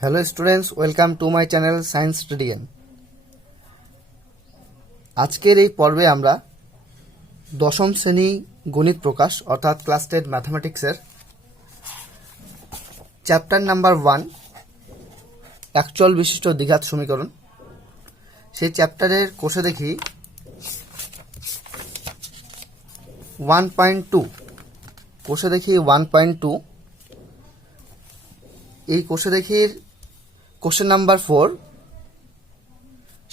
Hello students, welcome to my channel science studian. আজকের এই পর্বে আমরা দশম শ্রেণী গণিত প্রকাশ অর্থাৎ ক্লাস 10 ম্যাথামেটিক্সের চ্যাপ্টার নাম্বার 1 একচল বিশিষ্ট দ্বিঘাত সমীকরণ, সেই চ্যাপ্টারের কোষে দেখি 1.2 কোষে দেখি 1.2 এই কোষে দেখি কোশ্চেন নাম্বার 4।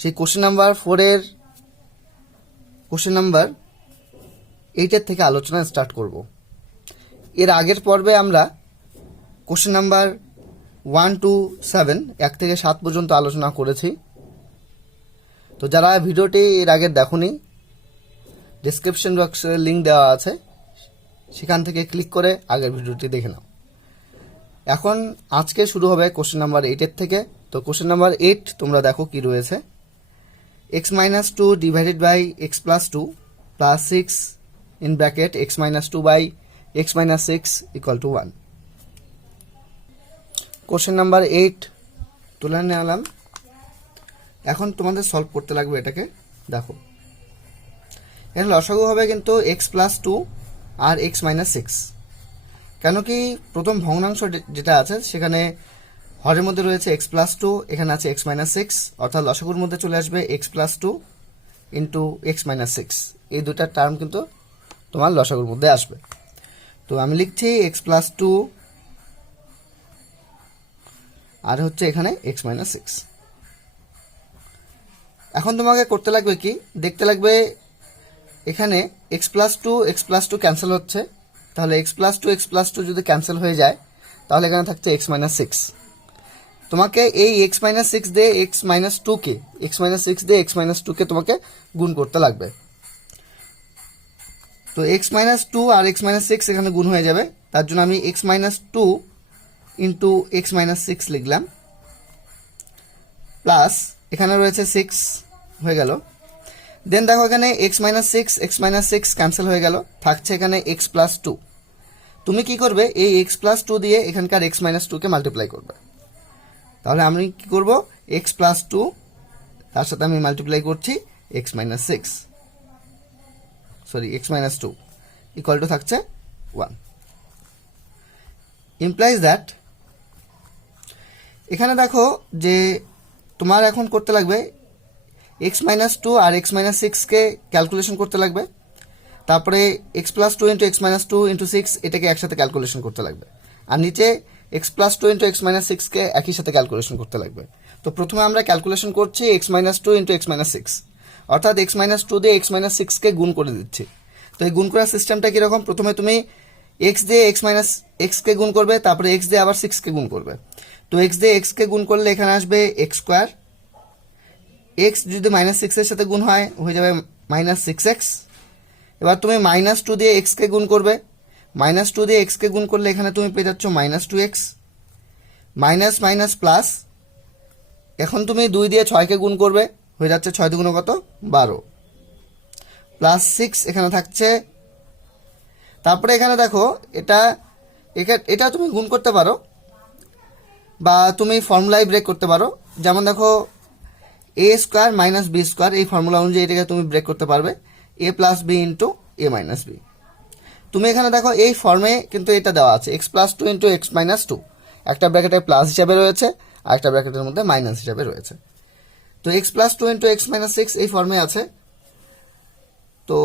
সেই কোশ্চেন নাম্বার 4 এর কোশ্চেন নাম্বার 8 এর থেকে আলোচনা স্টার্ট করব। এর আগের পর্বে আমরা কোশ্চেন নাম্বার 1 to 7 1 থেকে 7 পর্যন্ত আলোচনা করেছি। তো যারা ভিডিওটি এর আগে দেখোনি, ডেসক্রিপশন বক্সে লিঙ্ক দেওয়া আছে, সেখান থেকে ক্লিক করে আগের ভিডিওটি দেখে নাও। এখন আজকে শুরু হবে কোশ্চেন নাম্বার 8 এর থেকে। তো কোশ্চেন নাম্বার 8 তোমরা দেখো কি রয়েছে। x-2 divided by x plus 2 plus 6 in bracket x-2 by x-6 equal to 1। Question number 8 তুলে নিলাম। এখন তোমাদের সলভ করতে লাগবে এটাকে। দেখো এখানে লসাগু হবে কিন্তু x প্লাস 2 আর x-6। কেন কি প্রথম ভগ্নাংশ যেটা আছে সেখানে হরের মধ্যে রয়েছে x প্লাস 2, এখানে আছে x-6, অর্থাৎ লসাগুর মধ্যে চলে আসবে x প্লাস 2 ইন্টু x-6। এই দুটার টার্ম কিন্তু তোমার লসাগুর মধ্যে আসবে। তো আমি লিখছি x প্লাস 2 আর হচ্ছে এখানে x-6। এখন তোমাকে করতে লাগবে কি, দেখতে লাগবে এখানে x প্লাস 2 ক্যান্সেল হচ্ছে, তাহলে x প্লাস 2 যদি ক্যান্সেল হয়ে যায় তাহলে এখানে থাকছে x-6। তোমাকে এই x-6 দিয়ে x-2 কে তোমাকে গুণ করতে লাগবে। তো x-2 আর x-6 এখানে গুণ হয়ে যাবে, তার জন্য আমি x-2 ইন্টু x-6 লিখলাম, প্লাস এখানে রয়েছে 6 হয়ে গেল। দেন দেখো এখানে x-6 ক্যান্সেল হয়ে গেল, থাকছে এখানে x প্লাস 2। তুমি কি করবে, এই x প্লাস 2 দিয়ে এখানকার x-2 কে মাল্টিপ্লাই করবে। তাহলে আমি কি করব, x প্লাস 2 তার সাথে আমি মাল্টিপ্লাই করছি x-2 ইকুয়াল টু থাকছে 1। ইমপ্লাইজ দ্যাট এখানে দেখো যে তোমার এখন করতে লাগবে x-2 আর x-6 কে ক্যালকুলেশন করতে লাগবে, তারপরে x plus 2 into x-2 into 6 এটাকে একসাথে ক্যালকুলেশন করতে লাগবে, আর নিচে x প্লাস 2 ইন্টু x-6 কে একই সাথে ক্যালকুলেশন করতে লাগবে। তো প্রথমে আমরা ক্যালকুলেশন করছি x-2 ইন্টু x-6, অর্থাৎ x-2 দিয়ে x-6 কে গুণ করে দিচ্ছি। তো এই গুণ করার সিস্টেমটা কীরকম, প্রথমে তুমি x দিয়ে x কে গুণ করবে, তারপরে x দিয়ে আবার 6 কে গুণ করবে। তো x দিয়ে x কে গুণ করলে এখানে আসবে x স্কোয়ার, x যদি -6 এর সাথে গুণ হয় হয়ে যাবে -6x। এবার তুমি -2 দিয়ে x কে গুণ করবে, -2 দিয়ে x কে গুণ করলে এখানে তুমি পেয়ে যাচ্ছ -2x, মাইনাস মাইনাস প্লাস। এখন তুমি 2 দিয়ে 6 কে গুণ করবে, হয়ে যাচ্ছে 6 দুগুণ কত 12, প্লাস 6 এখানে থাকছে। তারপরে এখানে দেখো এটা তুমি গুণ করতে পারো বা তুমি ফর্মুলায় ব্রেক করতে পারো। যেমন দেখো a square minus B square, এই ফর্মুলা অনুযায়ী এটাকে তুমি ব্রেক করতে পারবে, a plus B into A minus B. তুমি এখানে দেখো এই ফর্মে কিন্তু এটা দেওয়া আছে x প্লাস 2 ইন্টু x-2, একটা ব্র্যাকেটে প্লাস হিসাবে রয়েছে আর একটা ব্র্যাকেটের মধ্যে মাইনাস হিসাবে রয়েছে। তো x প্লাস 2 ইন্টু x-6 এই ফর্মে আছে। তো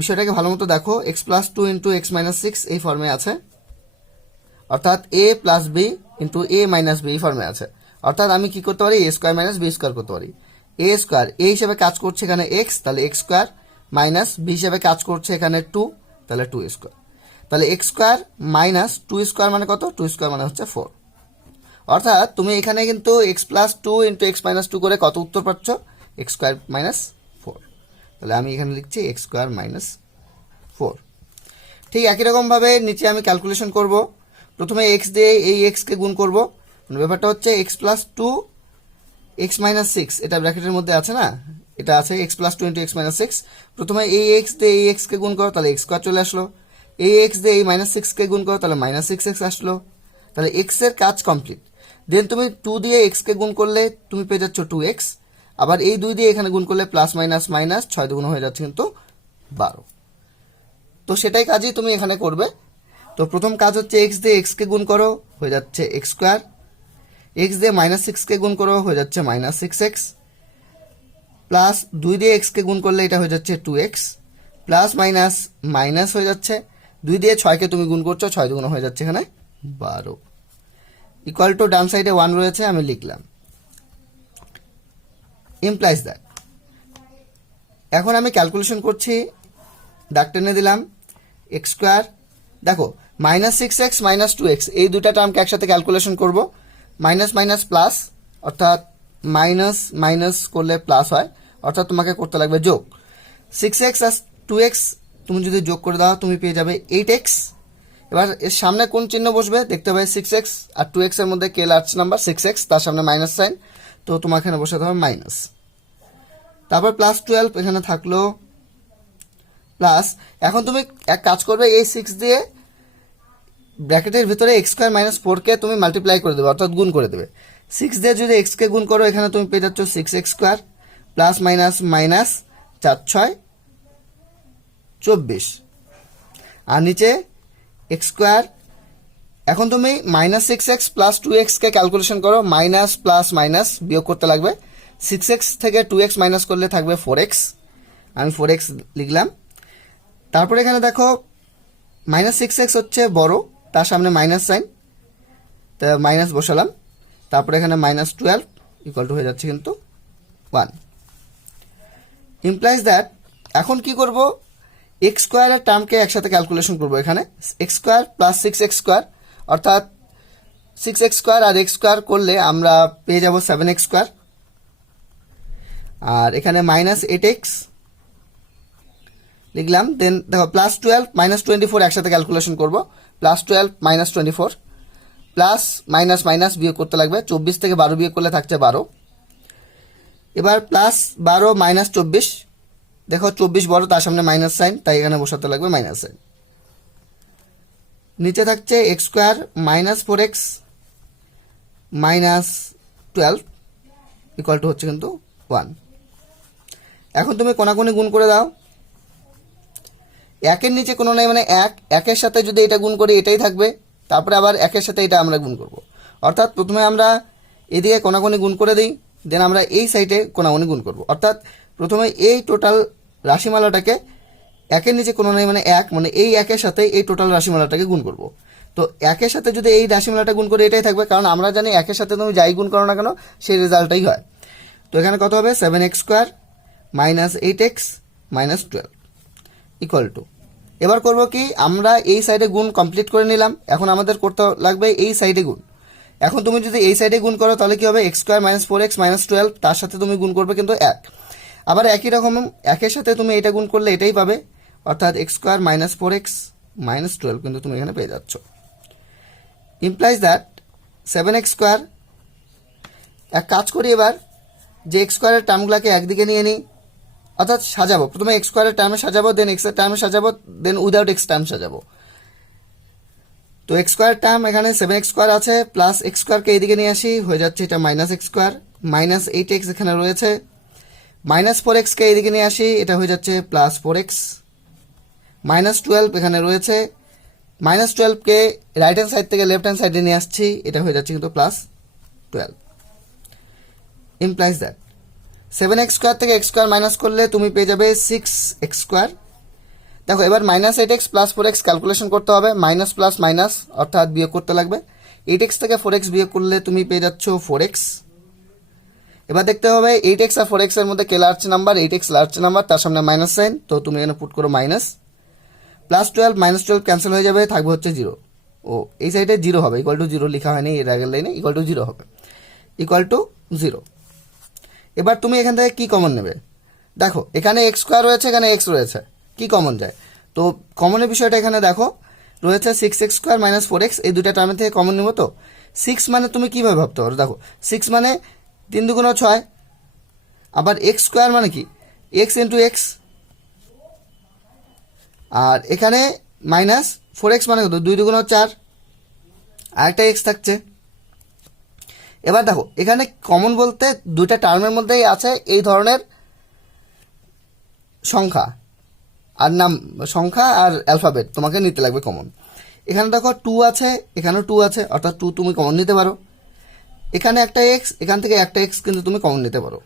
বিষয়টাকে ভালো মতো দেখো, x প্লাস 2 ইন্টু x-6 এই ফর্মে আছে, অর্থাৎ a plus B into A minus B এই ফর্মে আছে। অর্থাৎ আমি কি করতে পারি, a square minus B square করতে পারি। a স্কোয়ার a হিসেবে কাজ করছে এখানে x, তাহলে x স্কোয়ার, মাইনাস b হিসেবে কাজ করছে এখানে 2, তাহলে 2 স্কোয়ার। তাহলে x স্কোয়ার মাইনাস 2 স্কোয়ার মানে কত, 2 স্কোয়ার মানে হচ্ছে 4। অর্থাৎ তুমি এখানে কিন্তু x প্লাস 2 ইন্টু x-2 করে কত উত্তর পাচ্ছ, x স্কোয়ার মাইনাস 4। তাহলে আমি এখানে লিখছি x স্কোয়ার মাইনাস 4। ঠিক একই রকমভাবে নিচে আমি ক্যালকুলেশন করব। প্রথমে x দিয়ে এই x কে গুণ করব। ব্যাপারটা হচ্ছে x প্লাস 2 x-6, এটা ব্র্যাকেটের মধ্যে আছে না, এটা আছে x প্লাস 2 ইন্টু x-6। প্রথমে এই x দিয়ে এই x কে গুণ করো, তাহলে x স্কোয়ার চলে আসলো। এই x দিয়ে এই -6 কে গুণ করো, তাহলে -6x আসলো। তাহলে x এর কাজ কমপ্লিট। দেন তুমি 2 দিয়ে এক্সকে গুণ করলে তুমি পেয়ে যাচ্ছ 2x, আবার এই 2 দিয়ে এখানে গুণ করলে প্লাস মাইনাস মাইনাস 6 দুগুণ হয়ে যাচ্ছে কিন্তু 12। তো সেটাই কাজই তুমি এখানে করবে। তো প্রথম কাজ হচ্ছে এক্স দিয়ে এক্সকে গুণ করো, হয়ে যাচ্ছে এক্স স্কোয়ার। এক্স দিয়ে মাইনাস 6কে গুণ করো, হয়ে যাচ্ছে মাইনাস 6x, প্লাস 2 দিয়ে এক্সকে গুণ করলে এটা হয়ে যাচ্ছে 2x, প্লাস মাইনাস মাইনাস হয়ে যাচ্ছে 2 দিয়ে 6কে তুমি গুণ করছো, 6 দুগুণ হয়ে যাচ্ছে এখানে 12, ইকুয়াল টু ডান সাইডে 1 রয়েছে আমি লিখলাম, ইমপ্লাইজ দ্যাট। এখন আমি ক্যালকুলেশন করছি, দাগ টেনে দিলাম, এক্স স্কোয়ার, দেখো মাইনাস 6x মাইনাস 2x এই দুটা টার্মকে একসাথে ক্যালকুলেশন করব, মাইনাস মাইনাস প্লাস, অর্থাৎ মাইনাস মাইনাস করলে প্লাস হয়, অর্থাৎ তোমাকে করতে লাগবে যোগ। 6x আর 2x তুমি যদি যোগ করে দাও তুমি পেয়ে যাবে 8x। এবার এর সামনে কোন চিহ্ন বসবে দেখতে হবে, 6x আর 2x এর মধ্যে কে লার্জ নাম্বার, 6x, তার সামনে মাইনাস সাইন, তো তোমাকে এখানে বসাতে হবে মাইনাস, তারপর প্লাস 12 এখানে থাকলো, প্লাস এখন তুমি এক কাজ করবে, এই 6 দিয়ে ব্র্যাকেটের ভিতরে এক্স স্কোয়ার মাইনাস 4কে তুমি মাল্টিপ্লাই করে দেবে, অর্থাৎ গুণ করে দেবে। 6 দিয়ে যদি এক্সকে গুণ করো এখানে তুমি পেয়ে যাচ্ছ 6x square, plus minus minus 4 6 24, আর নিচে এক্স স্কোয়ার। এখন তুমি মাইনাস 6x প্লাস 2xকে ক্যালকুলেশন করো, মাইনাস প্লাস মাইনাস বিয়োগ করতে লাগবে, 6x থেকে 2x মাইনাস করলে থাকবে 4x, আমি 4x লিখলাম। তারপরে এখানে দেখো মাইনাস 6x হচ্ছে বড়, তার সামনে মাইনাস সাইন, তা মাইনাস বসালাম, তারপরে এখানে মাইনাস 12 ইকুয়াল টু হয়ে যাচ্ছে কিন্তু 1, ইমপ্লাইজ দ্যাট। এখন কি করব, এক্স স্কোয়ারের টার্মকে একসাথে ক্যালকুলেশন করবো, এখানে x square plus 6x square, অর্থাৎ 6x স্কোয়ার আর এক্স স্কোয়ার করলে আমরা পেয়ে যাব 7x স্কোয়ার, আর এখানে মাইনাস 8x লিখলাম। দেন দেখো প্লাস 12 মাইনাস 24 একসাথে ক্যালকুলেশন করব, plus 12 minus 24, plus minus minus বিয়োগ করতে লাগবে, 24 থেকে 12 বিয়োগ করলে থাকছে 12, এবার প্লাস 12 মাইনাস 24, দেখো 24 বড়, তার সামনে মাইনাস সাইন, তাই এখানে বসাতে লাগবে মাইনাস সাইন। নিচে থাকছে x square minus 4x minus 12 equal to হচ্ছে কিন্তু 1। এখন তুমি কোনাকুনি গুণ করে দাও, একের নিচে কোনো নেই, মানে একের সাথে যদি এটা গুণ করি এটাই থাকবে, তারপরে আবার একের সাথে এটা আমরা গুণ করব, অর্থাৎ প্রথমে আমরা এদিকে কোনাকুনি গুণ করে দিই, দেন আমরা এই সাইডে কোনাকুনি গুণ করব, অর্থাৎ প্রথমে এই টোটাল রাশিমালাটাকে একের নিচে কোনো নেই মানে এক, মানে এই একের সাথে এই টোটাল রাশিমালাটাকে গুণ করব। তো একের সাথে যদি এই রাশিমালাটা গুণ করে এটাই থাকবে, কারণ আমরা জানি একের সাথে তুমি যাই গুণ করো না কেন সেই রেজাল্টটাই হয়। তো এখানে কত হবে, 7x square minus 8x minus 12 equal to, এবার করব কি, আমরা এই সাইডে গুণ কমপ্লিট করে নিলাম, এখন আমাদের করতে লাগবে এই সাইডে গুণ। এখন তুমি যদি এই সাইডে গুণ করো তাহলে কি হবে, x square minus 4x minus 12, তার সাথে তুমি গুণ করবে কিন্তু 1, আবার একই রকম একের সাথে তুমি এটা গুণ করলে এটাই পাবে, অর্থাৎ x square minus 4x minus 12 কিন্তু তুমি এখানে পেয়ে যাচ্ছ, ইমপ্লাইজ দ্যাট 7x স্কোয়ার। এক কাজ করি এবার, যে এক্স স্কোয়ারের টার্মগুলোকে একদিকে নিয়ে নিই, অর্থাৎ সাজাবো, প্রথমে এক্স স্কোয়ারের টার্মে সাজাবো, দেন এক্স এর টার্মে সাজাবো, দেন উইদাউট এক্স টার্ম সাজাবো। তো এক্স স্কোয়ার টার্ম এখানে 7x স্কোয়ার আছে, প্লাস এক্স স্কোয়ারকে এইদিকে নিয়ে আসি, হয়ে যাচ্ছে এটা minus x square, minus 8x এখানে রয়েছে, মাইনাস 4xকে এইদিকে নিয়ে আসি, এটা হয়ে যাচ্ছে প্লাস 4x, মাইনাস 12 এখানে রয়েছে, মাইনাস 12কে রাইট হ্যান্ড সাইড থেকে লেফট হ্যান্ড সাইডে নিয়ে আসছি, এটা হয়ে যাচ্ছে কিন্তু plus 12, implies that 7x square থেকে এক্স স্কোয়ার মাইনাস করলে তুমি পেয়ে যাবে 6x স্কোয়ার। দেখো এবার minus 8x plus 4x calculation করতে হবে, মাইনাস প্লাস মাইনাস অর্থাৎ বিয়োগ করতে লাগবে, 8x থেকে 4x বিয়োগ করলে তুমি পেয়ে যাচ্ছ 4x। এবার দেখতে হবে 8x আর 4x এর মধ্যে কে large number, 8x large number, তার সামনে মাইনাস সাইন, তো তুমি এখানে পুট করো মাইনাস, প্লাস 12 মাইনাস 12 ক্যান্সেল হয়ে যাবে, থাকবে হচ্ছে 0, ও এই সাইডে 0 হবে, ইকুয়াল টু 0 লেখা হয়নি এর আগের লাইনে, ইকুয়াল টু 0 হবে, ইকুয়াল টু 0। এবার তুমি এখান থেকে কি কমন নেবে, দেখো এখানে এক্স স্কোয়ার রয়েছে, এখানে এক্স রয়েছে, কি কমন যায়, তো কমনের বিষয়টা এখানে দেখো রয়েছে 6x স্কোয়ার মাইনাস 4x, এই দুটা টার্মের থেকে কমন নেব। তো 6 মানে তুমি কিভাবে ভাবতে পারো, দেখো 6 মানে 3 দুগুণ 6, আবার এক্স স্কোয়ার মানে কি এক্স ইন্টু এক্স, আর এখানে মাইনাস 4x মানে কত 2 দুগুণ 4, আরেকটা এক্স থাকছে, এবার দেখো এখানে কমন বলতে দুইটা টার্মের মধ্যেই আছে এই ধরনের সংখ্যা আর নাম, সংখ্যা আর অ্যালফাবেট তোমাকে নিতে লাগবে কমন। এখানে দেখো 2 আছে, এখানেও 2 আছে, অর্থাৎ 2 তুমি কমন নিতে পারো। এখানে একটা এক্স, এখান থেকে একটা এক্স কিন্তু তুমি কমন নিতে পারো,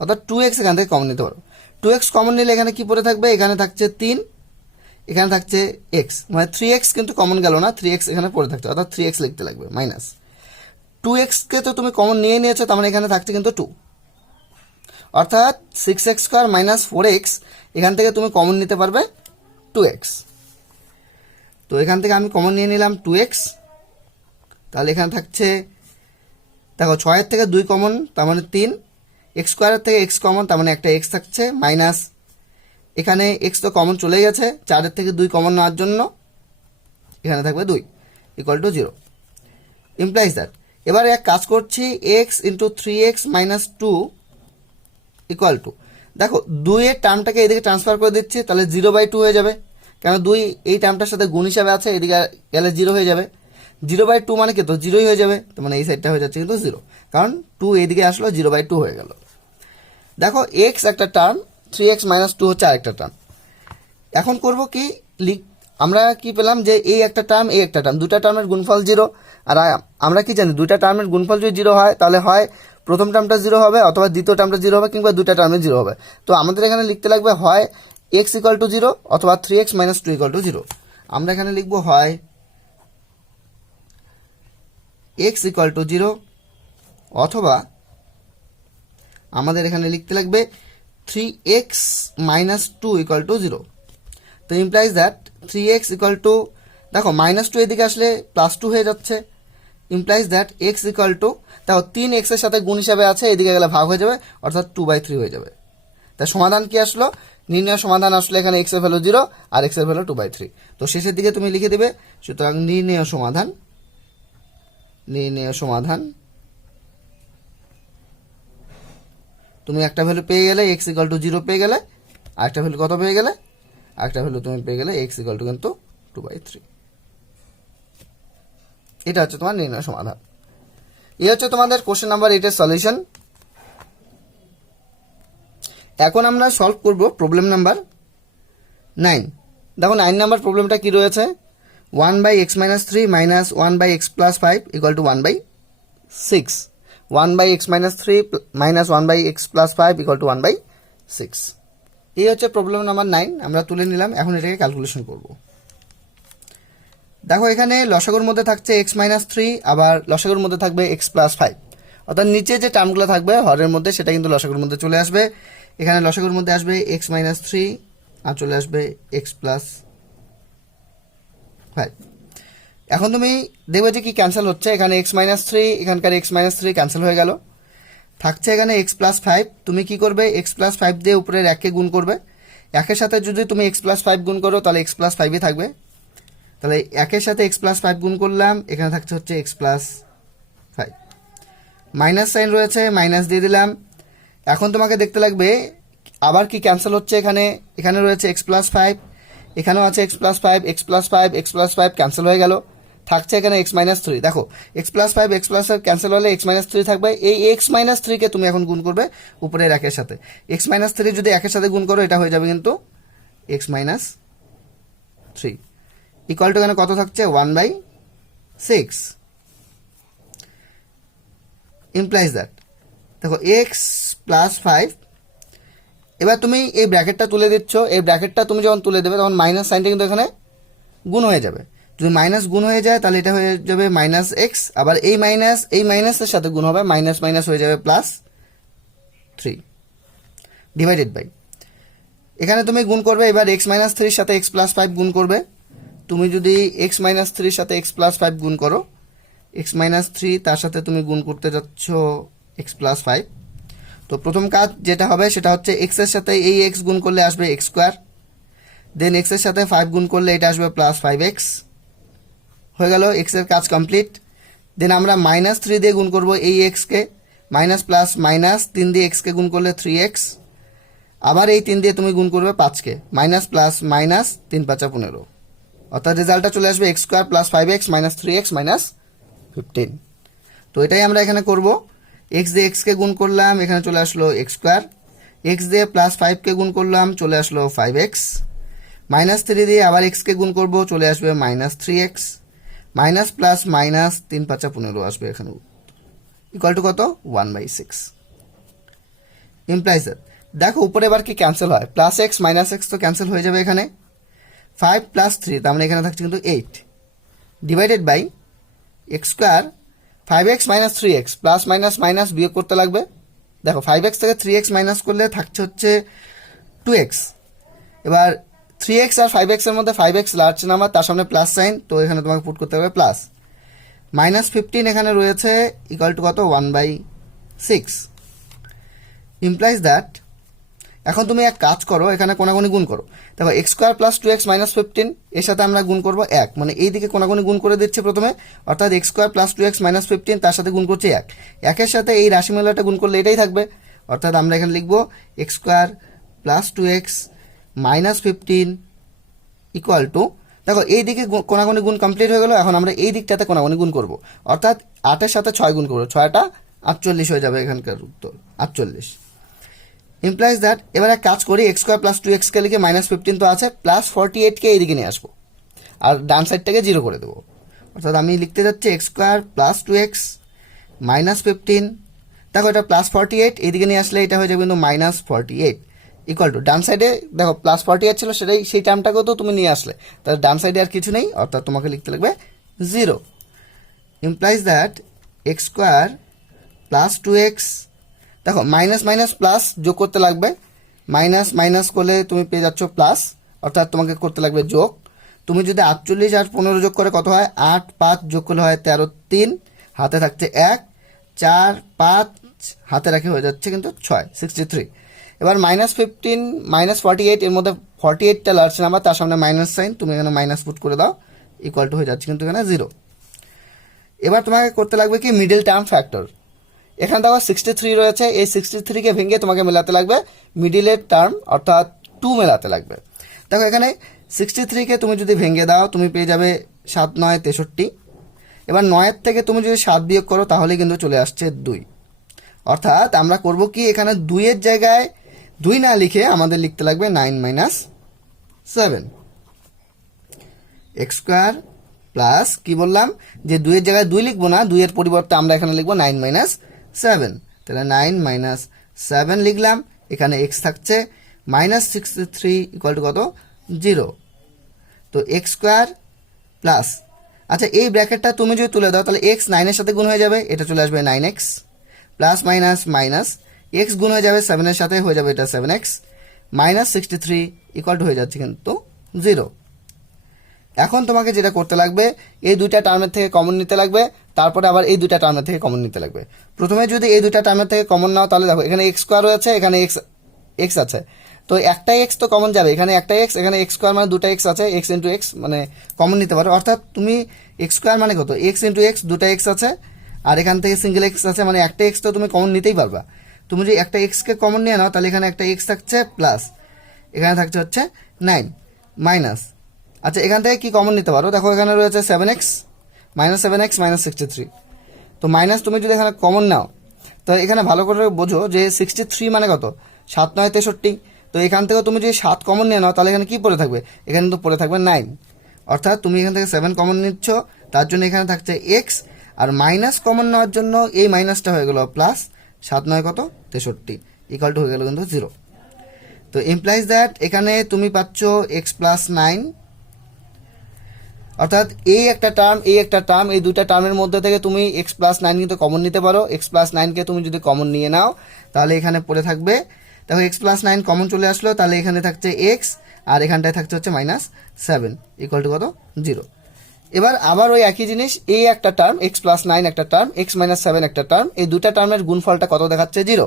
অর্থাৎ 2x এখান থেকে কমন নিতে পারো। 2x কমন নিলে এখানে কি পড়ে থাকবে, এখানে থাকছে 3, এখানে থাকছে x, মানে 3x কিন্তু কমন গেল না, 3x এখানে পড়ে থাকছে, অর্থাৎ 3x লিখতে লাগবে মাইনাস 2x কে তো তুমি কমন নিয়ে নিয়েছো, তার মানে এখানে থাকছে কিন্তু 2, অর্থাৎ 6x স্কোয়ার মাইনাস 4x এখান থেকে তুমি কমন নিতে পারবে 2x। তো এখান থেকে আমি কমন নিয়ে নিলাম 2x, তাহলে এখানে থাকছে দেখো 6 থেকে 2 কমন, তার মানে 3, x স্কোয়ারের থেকে x কমন, তার মানে একটা x থাকছে, মাইনাস এখানে x তো কমন চলে গেছে, 4 থেকে 2 কমন নেওয়ার জন্য এখানে থাকবে 2 ইকুয়াল টু 0, ইমপ্লাইজ দ্যাট। এবার এক কাজ করছি, x into 3x minus 2 equal to, দেখো 2 এর টার্মটাকে এদিকে ট্রান্সফার করে দিচ্ছি, তাহলে 0/2 হয়ে যাবে, কারণ 2 এই টার্মটার সাথে গুণ হিসাবে আছে, এদিকে গেলে 0 হয়ে যাবে। 0/2 মানে কি, তো 0ই হয়ে যাবে, তো মানে এই সাইডটা হয়ে যাচ্ছে কিন্তু 0, কারণ 2 এইদিকে আসলো, 0/2 হয়ে গেল। দেখো x একটা টার্ম, 3x মাইনাস 2 হচ্ছে আরেকটা টার্ম। এখন করব কি, আমরা কি পেলাম যে এই একটা টার্ম, এই একটা টার্ম, দুটা টার্মের গুণফল 0, আর আমরা কি জানি দুইটা টার্মের গুণফল যদি 0 হয় তাহলে হয় প্রথম টার্মটা 0 হবে, অথবা দ্বিতীয় টার্মটা 0 হবে, কিংবা দুটা টার্মে 0 হবে। তো আমাদের এখানে লিখতে লাগবে হয় x ইকুয়াল টু 0 অথবা 3x মাইনাস 2 ইকুয়াল টু 0। আমরা এখানে লিখবো হয় x ইকুয়াল টু 0 অথবা আমাদের এখানে লিখতে লাগবে 3x মাইনাস 2 ইকুয়াল টু 0। তো implies that 3x equal to, দেখো মাইনাস 2 এদিকে আসলে প্লাস 2 হয়ে যাচ্ছে, implies that x equal two, দেখো 3x এর সাথে গুণ হিসাবে আছে, এদিকে গেলে ভাগ হয়ে যাবে, অর্থাৎ 2/3 হয়ে যাবে। তাই সমাধান কি আসলো, নির্ণয় সমাধান আসলে এখানে x এর ভ্যালু 0 আর x এর ভ্যালু 2/3। তো শেষের দিকে তুমি লিখে দিবে, সুতরাং নির্ণয় সমাধান তুমি একটা ভ্যালু পেয়ে গেলে x ইকুয়াল টু 0 পেয়ে গেলে, আরেকটা ভ্যালু কত পেয়ে গেলে, আরেকটা ভ্যালু তুমি পেয়ে গেলে x ইকুয়াল টু কিন্তু 2/3। এটা হচ্ছে তোমার নির্ণয় সমাধান। এই হচ্ছে তোমাদের কোশ্চেন নাম্বার 8 এর সলিউশন। এখন আমরা সলভ করব প্রবলেম নাম্বার 9। দেখো 9 নাম্বার প্রবলেমটা কি রয়েছে, 1/x minus 3 minus 1/x plus 5 equal to 1/6, 1/x minus 3 minus 1/x plus 5 equal to 1/6। এই হচ্ছে প্রবলেম নাম্বার 9, আমরা তুলে নিলাম। এখন এটাকে ক্যালকুলেশন করব। দেখো এখানে লসাগুর মধ্যে থাকছে x মাইনাস 3, আবার লসাগুর মধ্যে থাকবে x প্লাস 5, অর্থাৎ নিচে যে টার্মগুলো থাকবে হরের মধ্যে সেটা কিন্তু লসাগুর মধ্যে চলে আসবে। এখানে লসাগুর মধ্যে আসবে x মাইনাস 3 আর চলে আসবে x প্লাস 5। এখন তুমি দেখবে যে কি ক্যান্সেল হচ্ছে, এখানে x মাইনাস 3, এখানকার x মাইনাস 3 ক্যান্সেল হয়ে গেল, থাকছে এখানে x প্লাস 5। তুমি কি করবে, x প্লাস 5 দিয়ে উপরের 1কে গুণ করবে, 1-এর সাথে যদি তুমি x প্লাস 5 গুণ করো তাহলে x প্লাস 5ই থাকবে, তাহলে 1-এর সাথে x প্লাস 5 গুণ করলাম, এখানে থাকছে হচ্ছে x প্লাস 5, মাইনাস সাইন রয়েছে, মাইনাস দিয়ে দিলাম। এখন তোমাকে দেখতে লাগবে আবার কি ক্যান্সেল হচ্ছে, এখানে রয়েছে x প্লাস 5, এখানেও আছে x plus 5, x plus 5, x plus 5 cancel হয়ে গেল, থাকছে এখানে x মাইনাস 3। দেখো x plus 5, x plus 5 cancel হলে x মাইনাস 3 থাকবে, এই x মাইনাস 3 কে তুমি এখন গুণ করবে উপরের 1-এর সাথে, x মাইনাস 3 যদি 1-এর সাথে গুণ করো এটা হয়ে যাবে কিন্তু x মাইনাস 3 ইকুয়াল টু, এখানে কত থাকছে 1/6, ইমপ্লাইজ দ্যাট, দেখো x প্লাস 5। এবার তুমি এই ব্র্যাকেটটা তুলে দিচ্ছ, এই ব্র্যাকেটটা তুমি যখন তুলে দেবে তখন মাইনাস সাইনটা কিন্তু এখানে গুণ হয়ে যাবে, যদি মাইনাস গুণ হয়ে যায় তাহলে এটা হয়ে যাবে মাইনাস এক্স, আবার এই মাইনাসের সাথে গুণ হবে, মাইনাস মাইনাস হয়ে যাবে প্লাস 3 ডিভাইডেড বাই, এখানে তুমি গুণ করবে, এবার x মাইনাস 3 সাথে x প্লাস 5 গুণ করবে। তুমি যদি x মাইনাস 3 সাথে x প্লাস 5 গুণ করো, x মাইনাস 3 তার সাথে তুমি গুণ করতে যাচ্ছ x প্লাস 5, তো প্রথম কাজ যেটা হবে সেটা হচ্ছে x এর সাথে এই x গুণ করলে আসবে x স্কোয়ার, দেন x এর সাথে 5 গুণ করলে এটা আসবে প্লাস 5x, হয়ে গেল x এর কাজ কমপ্লিট। দেন আমরা মাইনাস 3 দিয়ে গুণ করব এই x কে, মাইনাস প্লাস মাইনাস 3 দিয়ে x কে গুণ করলে 3x, আবার এই 3 দিয়ে তুমি গুণ করবে 5 কে, মাইনাস প্লাস মাইনাস 3 × 5 = 15, অর্থাৎ রেজাল্টটা চলে আসবে x square plus 5x minus 3x minus 15। তো এটাই আমরা এখানে করব। এক্স দিয়ে এক্সকে গুণ করলাম, এখানে চলে আসলো এক্স স্কোয়ার। এক্স দিয়ে প্লাস 5কে গুণ করলাম, চলে আসলো 5x। -3 দিয়ে আবার এক্সকে গুণ করব, চলে আসবে -3x। মাইনাস প্লাস মাইনাস 3 × 5 = 15 আসবে এখানে, ইকুয়াল টু কত? 1/6। ইমপ্লাইজ দ্যাট, দেখো উপরে এবার কি ক্যান্সেল হয়, প্লাস এক্স মাইনাস এক্স তো ক্যান্সেল হয়ে যাবে এখানে। 5 + 3, তার মানে এখানে থাকছে কিন্তু 8, divided by X square 5x - 3x, plus minus minus বিয়োগ করতে লাগবে। দেখো 5x থেকে 3x মাইনাস করলে থাকছে হচ্ছে 2x। এবার 3x আর 5x এর মধ্যে 5x লার্জ নাম্বার, তার সামনে প্লাস সাইন, তো এখানে তোমাকে পুট করতে হবে প্লাস। -15 এখানে রয়েছে, ইকুয়াল টু কত? 1/6। ইমপ্লাইজ দ্যাট, এখন তুমি এক কাজ করো, এখানে কোনাগুনি গুণ করো। দেখো x² + 2x - 15 এর সাথে আমরা গুণ করব 1, মানে এই দিকে কোনাগুনি গুণ করে দিচ্ছে প্রথমে, অর্থাৎ x² + 2x - 15 তার সাথে গুণ করছে 1, 1-এর সাথে এই রাশিমালাটা গুণ করলে এটাই থাকবে, অর্থাৎ আমরা এখানে লিখব x² + 2x - 15 ইকুয়াল টু, দেখো এই দিকে কোনাগুনি গুণ কমপ্লিট হয়ে গেল, এখন আমরা এই দিকটাতে কোনাগুনি গুণ করব, অর্থাৎ 8-এর সাথে 6 গুণ করবো, 6টা 48 হয়ে যাবে এখানকার উত্তর 48। ইমপ্লাইজ দ্যাট, এবার এক কাজ করি, x² + 2x কে লিখে -15 তো আছে, প্লাস 48কে এইদিকে নিয়ে আসবো আর ডান সাইডটাকে 0 করে দেবো, অর্থাৎ আমি লিখতে যাচ্ছি x² + 2x -15, দেখো এটা প্লাস 48 এইদিকে নিয়ে আসলে এটা হয়ে যাবে কিন্তু -48, ইকুয়াল টু ডান সাইডে দেখো প্লাস 48 ছিল, সেটাই সেই টার্মটাকেও তো তুমি নিয়ে আসলে, তাহলে ডান সাইডে আর কিছু নেই, অর্থাৎ তোমাকে লিখতে লাগবে 0। ইমপ্লাইজ দ্যাট x² + 2x, দেখো মাইনাস মাইনাস প্লাস যোগ করতে লাগবে, মাইনাস মাইনাস করলে তুমি পেয়ে যাচ্ছ প্লাস, অর্থাৎ তোমাকে করতে লাগবে যোগ। তুমি যদি 48 আর 15 যোগ করে কত হয়? 8, 5 যোগ করলে হয় 13, 3 হাতে থাকছে 1, 4, 5 হাতে রাখে হয়ে যাচ্ছে কিন্তু 6, 63। এবার -15 -48 এর মধ্যে 48টা লার্জ নাম্বার, তার সামনে মাইনাস সাইন, তুমি এখানে মাইনাস পুট করে দাও, ইকুয়াল টু হয়ে যাচ্ছে কিন্তু এখানে 0। এবার তোমাকে করতে লাগবে কি? Middle term factor. এখানে দেখো 63 রয়েছে, এই 63কে ভেঙে তোমাকে মেলাতে লাগবে মিডিলের টার্ম, অর্থাৎ 2 মেলাতে লাগবে। দেখো এখানে 63কে তুমি যদি ভেঙে দাও, তুমি পেয়ে যাবে 7 × 9 = 63। এবার 9-এর থেকে তুমি যদি 7 বিয়োগ করো, তাহলে কিন্তু চলে আসছে 2, অর্থাৎ আমরা করব কি? এখানে 2-এর জায়গায় 2 না লিখে আমাদের লিখতে লাগবে 9 - 7। x² প্লাস কি বললাম, যে 2-এর জায়গায় 2 লিখবো না, 2-এর পরিবর্তে আমরা এখানে লিখবো 9 - 7, তাহলে 9 - 7 লিখলাম, এখানে x থাকছে -63 ইকুয়াল টু কত? 0। তো x² প্লাস, আচ্ছা এই ব্র্যাকেটটা তুমি যদি তুলে দাও, তাহলে x 9-এর সাথে গুণ হয়ে যাবে, এটা চলে আসবে 9x, plus minus minus x গুণ হয়ে যাবে 7-এর সাথে, হয়ে যাবে এটা 7x, -63 ইকুয়াল টু হয়ে যাচ্ছে কিন্তু 0। এখন তোমাকে যেটা করতে লাগবে, এই দুইটা টার্মের থেকে কমন নিতে লাগবে, তারপরে আবার এই দুইটা টার্মের থেকে কমন নিতে লাগবে। প্রথমে যদি এই দুইটা টার্মের থেকে কমন নাও, তাহলে দেখো এখানে x² রয়েছে, এখানে x আছে, তো একটা x তো কমন যাবে, এখানে একটা x, এখানে x² মানে দুটা x আছে, x × x মানে কমন নিতে পারো, অর্থাৎ তুমি x² মানে কত? x × x, দুটা x আছে, আর এখান থেকে সিঙ্গেল x আছে, মানে একটা x তো তুমি কমন নিতেই পারবা। তুমি যদি একটা x কে কমন নিয়ে নাও, তাহলে এখানে একটা x থাকছে প্লাস, এখানে থাকছে হচ্ছে 9 মাইনাস, আচ্ছা এখান থেকে কি কমন নিতে পারো? দেখো এখানে রয়েছে 7x, -7x -63, তো মাইনাস তুমি যদি এখানে কমন নাও, তো এখানে ভালো করে বোঝো যে 63 মানে কত? 7 × 9 = 63, তো এখান থেকে তুমি যদি 7 কমন নিয়ে নাও, তাহলে এখানে কি পড়ে থাকবে? এখানে তো পড়ে থাকবে 9, অর্থাৎ তুমি এখান থেকে 7 কমন নিচ্ছ, তার জন্য এখানে থাকছে x, আর মাইনাস কমন নেওয়ার জন্য এই মাইনাসটা হয়ে গেল প্লাস, 7 × 9 = কত? 63 ইকুয়াল টু হয়ে গেল কিন্তু 0। তো ইমপ্লাইজ দ্যাট এখানে তুমি পাচ্ছ x + 9, অর্থাৎ এই একটা টার্ম, এই একটা টার্ম, এই দুইটা টার্মের মধ্যে থেকে তুমি x + 9 কিন্তু কমন নিতে পারো। x + 9কে তুমি যদি কমন নিয়ে নাও, তাহলে এখানে পড়ে থাকবে, দেখো x + 9 কমন চলে আসলো, তাহলে এখানে থাকছে x, আর এখানটায় থাকছে হচ্ছে -7 ইকুয়াল টু কত? 0। এবার আবার ওই একই জিনিস, এই একটা টার্ম x + 9 একটা টার্ম, x - 7 একটা টার্ম, এই দুটা টার্মের গুণফলটা কত দেখাচ্ছে? 0।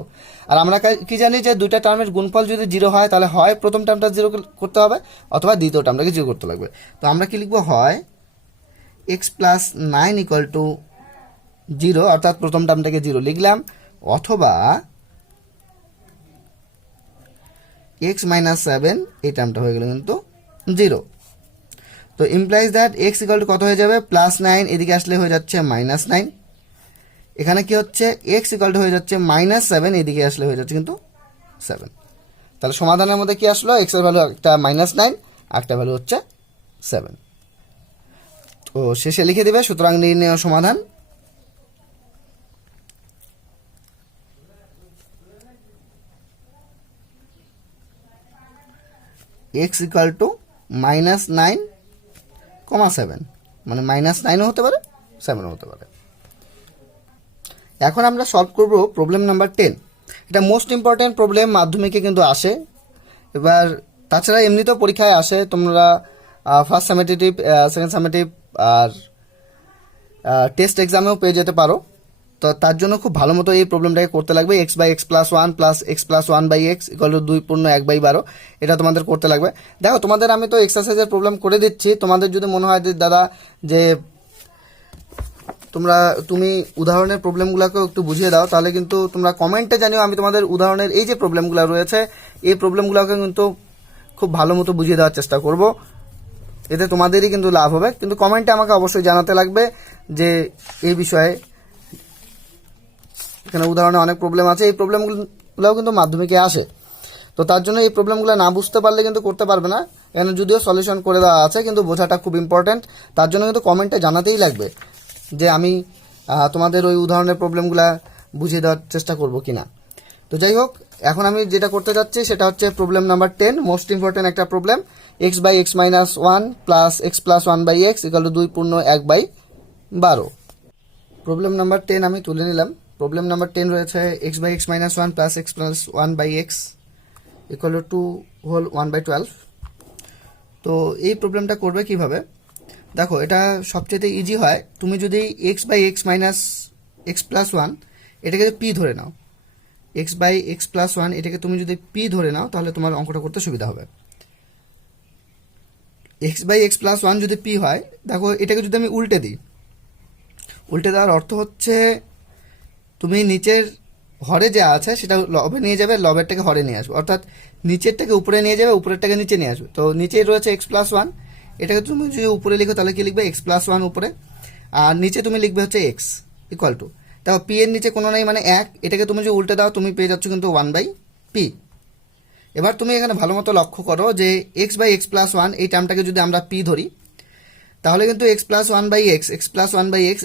আর আমরা কি জানি যে দুইটা টার্মের গুণফল যদি 0 হয়, তাহলে হয় প্রথম টার্মটা 0 করতে হবে, অথবা দ্বিতীয় টার্মটাকে 0 করতে লাগবে। তো আমরা কি লিখবো? হয় x + 9 ইকুয়াল টু 0, অর্থাৎ প্রথম টার্মটাকে 0 লিখলাম, অথবা x - 7 এই টার্মটা হয়ে গেল কিন্তু 0। তো implies that x equal to কত হয়ে যাবে? +9, এদিকে আসলে হয়ে যাচ্ছে -9, এখানে কি হচ্ছে এক্স ইকুয়াল টু হয়ে যাচ্ছে -7, এদিকে আসলে হয়ে যাচ্ছে কিন্তু 7। তাহলে সমাধানের মধ্যে কি আসলো, এক্স এর ভ্যালু একটা -9, একটা ভ্যালু হচ্ছে 7। তো শেষে লিখে দিবে সুতরাং নির্ণেয় সমাধান x ইকুয়াল টু -9,7, মানে -9ও হতে পারে 7ও হতে পারে। এখন আমরা সলভ করব প্রবলেম নাম্বার 10। এটা মোস্ট ইম্পর্টেন্ট প্রবলেম, মাধ্যমিকে কিন্তু আসে। এবার তাছাড়া এমনিতেও পরীক্ষায় আসে, তোমরা ফার্স্ট সামেটিভ, সেকেন্ড সামেটিভ আর টেস্ট এক্সামেও পেয়ে যেতে পারো। তো তার জন্য খুব ভালো মতো এই প্রবলেমটাকে করতে লাগবে। x/x+1 plus x+1/x equal to 2 × 1/12, এটা তোমাদের করতে লাগবে। দেখো তোমাদের আমি তো এক্সারসাইজের প্রবলেম করে দিচ্ছি, তোমাদের যদি মনে হয় যে দাদা যে তুমি উদাহরণের প্রবলেমগুলোকেও একটু বুঝিয়ে দাও, তাহলে কিন্তু তোমরা কমেন্টে জানিও, আমি তোমাদের উদাহরণের এই যে প্রবলেমগুলো রয়েছে এই প্রবলেমগুলোকে কিন্তু খুব ভালো মতো বুঝিয়ে দেওয়ার চেষ্টা করব। এতে তোমাদেরই কিন্তু লাভ হবে, কিন্তু কমেন্টে আমাকে অবশ্যই জানাতে লাগবে যে এই বিষয়ে এখানে উদাহরণে অনেক প্রবলেম আছে, এই প্রবলেমগুলোও কিন্তু মাধ্যমিকে আসে। তো তার জন্য এই প্রবলেমগুলো না বুঝতে পারলে কিন্তু করতে পারবে না। এখানে যদিও সলিউশন করে দেওয়া আছে, কিন্তু বোঝাটা খুব ইম্পর্ট্যান্ট। তার জন্য কিন্তু কমেন্টে জানাতেই লাগবে যে আমি তোমাদের ওই উদাহরণের প্রবলেমগুলো বুঝিয়ে দেওয়ার চেষ্টা করব কিনা। তো যাই হোক, এখন আমি যেটা করতে যাচ্ছি সেটা হচ্ছে প্রবলেম নাম্বার 10, মোস্ট ইম্পর্টেন্ট একটা problem. x/x-1 plus x+1/x equal to 2 × 1/12। Problem number 10 আমি তুলে নিলাম। প্রবলেম নাম্বার 10 রয়েছে x/x-1 plus x+1/x equal to 2 1/12। তো এই প্রবলেমটা করবে কিভাবে, দেখো এটা সবচেয়ে ইজি হয়। তুমি যদি x/x-x+1 এটাকে p ধরে নাও, x/x+1 এটাকে তুমি যদি p ধরে নাও, তাহলে তোমার অঙ্কটা করতে সুবিধা হবে। x/x+1 যদি p হয়, দেখো এটাকে যদি আমি উল্টে দিই, উল্টে দেওয়ার অর্থ হচ্ছে তুমি নিচের হরে যা আছে সেটা লবে নিয়ে যাবে, লবেরটাকে হরে নিয়ে আসবে, অর্থাৎ নিচেরটাকে উপরে নিয়ে যাবে, উপরেরটাকে নিচে নিয়ে আসবে। তো নিচেই রয়েছে x+1, এটাকে তুমি যদি উপরে লিখো তাহলে কি লিখবে, x+1 উপরে, আর নিচে তুমি লিখবে হচ্ছে x ইকুয়াল টু, তাও p এর নিচে কোনো নাই মানে 1, এটাকে তুমি যদি উল্টে দাও তুমি পেয়ে যাচ্ছ কিন্তু 1/p। এবার তুমি এখানে ভালো মতো লক্ষ্য করো যে x/x+1 এই টার্মটাকে যদি আমরা p ধরি, তাহলে কিন্তু x+1/x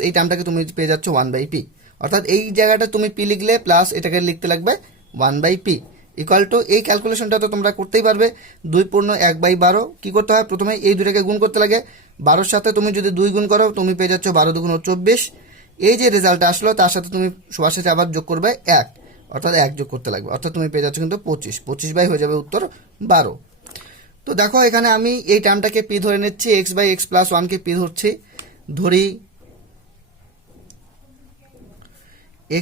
এই টার্মটাকে তুমি পেয়ে যাচ্ছ 1/p, অর্থাৎ এই জায়গাটা তুমি p লিখলে প্লাস এটাকে লিখতে লাগবে 1/p ইকুয়াল টু, এই ক্যালকুলেশনটা তো তোমরা করতেই পারবে। 2 × 1/12 কি করতে হয়, প্রথমে এই দুটাকে গুণ করতে লাগে, 12-র সাথে তুমি যদি 2 গুণ করো তুমি পেয়ে যাচ্ছ 12×2 = 24। এই যে রেজাল্টটা আসলো তার সাথে তুমি সবার সাথে আবার যোগ করবে 1, অর্থাৎ 1 যোগ করতে লাগবে, অর্থাৎ তুমি পেয়ে যাচ্ছ কিন্তু 25 হয়ে যাবে উত্তর 12। তো দেখো এখানে আমি এই টার্মটাকে p ধরে নিচ্ছি, x/x+1 কে p ধরছি, ধরি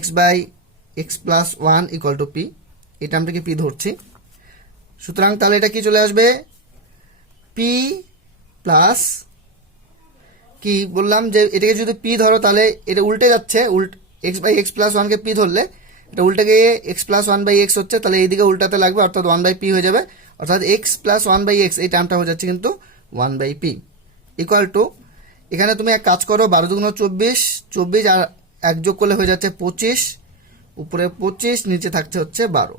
x/x+1 ইকুয়াল টু p, এই টার্মটাকে p ধরছি। সুতরাং তাহলে এটা কি চলে আসবে, p প্লাস কি বললাম যে এটাকে যদি p ধরো তাহলে এটা উল্টে যাচ্ছে, x/x+1 কে p ধরলে এটা উল্টে গিয়ে x+1/x হচ্ছে, তাহলে এইদিকে উল্টাতে লাগবে, অর্থাৎ 1/p হয়ে যাবে, অর্থাৎ x+1/x এই টার্মটা হয়ে যাচ্ছে কিন্তু 1/p ইকুয়াল টু, এখানে তুমি এক কাজ করো, 12×2 = 24, 24 আর 1 যোগ করলে হয়ে যাচ্ছে 25, উপরে 25 নিচে থাকছে হচ্ছে 12।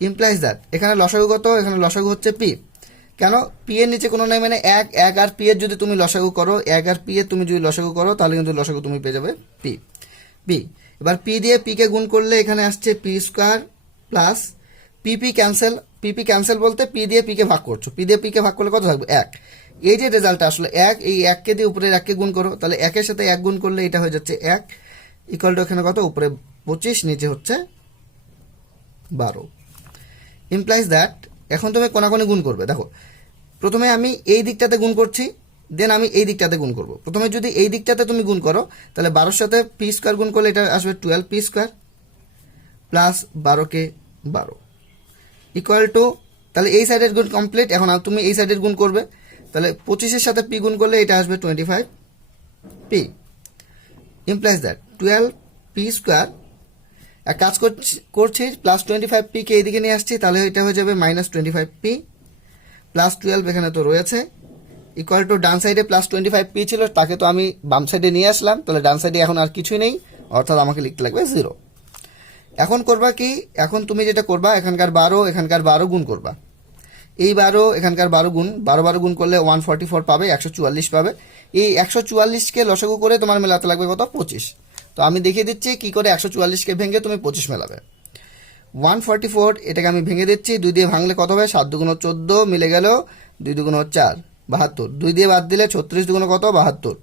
ইমপ্লাইজ দ্যাট এখানে লসাগু কত, এখানে লসাগু হচ্ছে p, কেন p এর নিচে কোনো নাই মানে 1 আর p এর যদি তুমি লসাগু করো, 1 আর p এর তুমি যদি লসাগু করো তাহলে কিন্তু লসাগু তুমি পেয়ে যাবে p। এবার p দিয়ে p কে গুণ করলে এখানে আসছে p² প্লাস p ক্যান্সেল বলতে p দিয়ে p কে ভাগ করছো, p দিয়ে p কে ভাগ করলে কত থাকবে 1। এই যে রেজাল্টটা আসলে 1, এই 1 কে দিয়ে উপরের 1 কে গুণ করো, তাহলে 1 এর সাথে 1 গুণ করলে এটা হয়ে যাচ্ছে 1 ইকুয়াল টু এখানে কত, উপরে 25 নিচে হচ্ছে 12। ইমপ্লাইজ দ্যাট এখন তুমি কোনাকুনি গুণ করবে, দেখো প্রথমে আমি এই দিকটাতে গুণ করছি, দেন আমি এই দিকটাতে গুণ করব। প্রথমে যদি এই দিকটাতে তুমি গুণ করো তাহলে 12-র সাথে p² গুণ করলে এটা আসবে 12p² প্লাস 12 × 12 ইকুয়াল টু, তাহলে এই সাইডের গুণ কমপ্লিট। এখন তুমি এই সাইডের গুণ করবে, তাহলে 25-এর সাথে p গুণ করলে এটা আসবে 25p। ইমপ্লাইজ দ্যাট 12p², এক কাজ করছি প্লাস 25p কে এইদিকে নিয়ে আসছি, তাহলে এটা হয়ে যাবে -25p প্লাস 12 এখানে তো রয়েছে ইকুয়াল টু, ডান সাইডে প্লাস 25p ছিল তাকে তো আমি বাম সাইডে নিয়ে আসলাম, তাহলে ডান সাইডে এখন আর কিছুই নেই, অর্থাৎ আমাকে লিখতে লাগবে 0। এখন করবা কি, এখন তুমি যেটা করবা এখানকার 12 গুণ করবা, এই 12 এখানকার 12 গুণ 12 গুণ করলে 144 পাবে, 144 পাবে। এই 144কে লসাগু করে তোমার মেলাতে লাগবে কত, 25। তো আমি দেখিয়ে দিচ্ছি কি করে 144কে ভেঙে তুমি 25 মেলাবে। 144 এটাকে আমি ভেঙে দিচ্ছি, 2 দিয়ে ভাঙলে কত হবে, 7 দুগুণ 14 মিলে গেল, 2 দুগুণ 4 72, 2 দিয়ে বাদ দিলে 36 দুগুণ কত 72,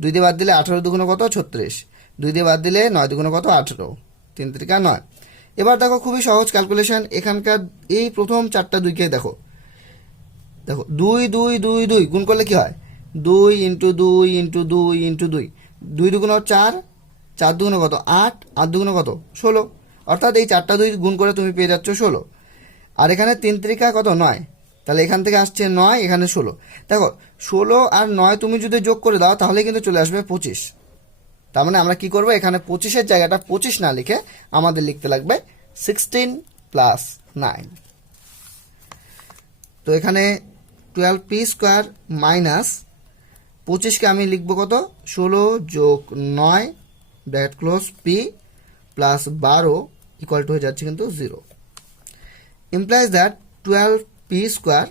2 দিয়ে বাদ দিলে 18 দুগুণ কত 36, 2 দিয়ে বাদ দিলে 9 দুগুণ কত 18, 3 3 9। এবার দেখো খুবই সহজ ক্যালকুলেশন, এখানকার এই প্রথম 4টা 2কে দেখো 2 2 2 2 গুণ করলে কি হয়, 2 ইন্টু 2 ইন্টু 2 ইন্টু 2, 2 দুগুণ 4, 4 দুগুণ কত 8, 8 দুগুণ কত 16, অর্থাৎ এই 4টা 2 গুণ করে তুমি পেয়ে যাচ্ছ 16। আর এখানে 3 3 কত 9, তাহলে এখান থেকে আসছে 9, এখানে 16। দেখো 16 আর 9 তুমি যদি যোগ করে দাও তাহলে কিন্তু চলে আসবে 25। তার মানে আমরা কি করব, এখানে 25-এর জায়গাটা 25 না লিখে আমাদের লিখতে লাগবে 16 প্লাস 9। তো এখানে 12p স্কোয়ার মাইনাস 25কে আমি লিখবো কত, 16 যোগ 9 bracket close P plus 12 equal to হয়ে যাচ্ছে কিন্তু 0। ইমপ্লাইজ দ্যাট 12p স্কোয়ার,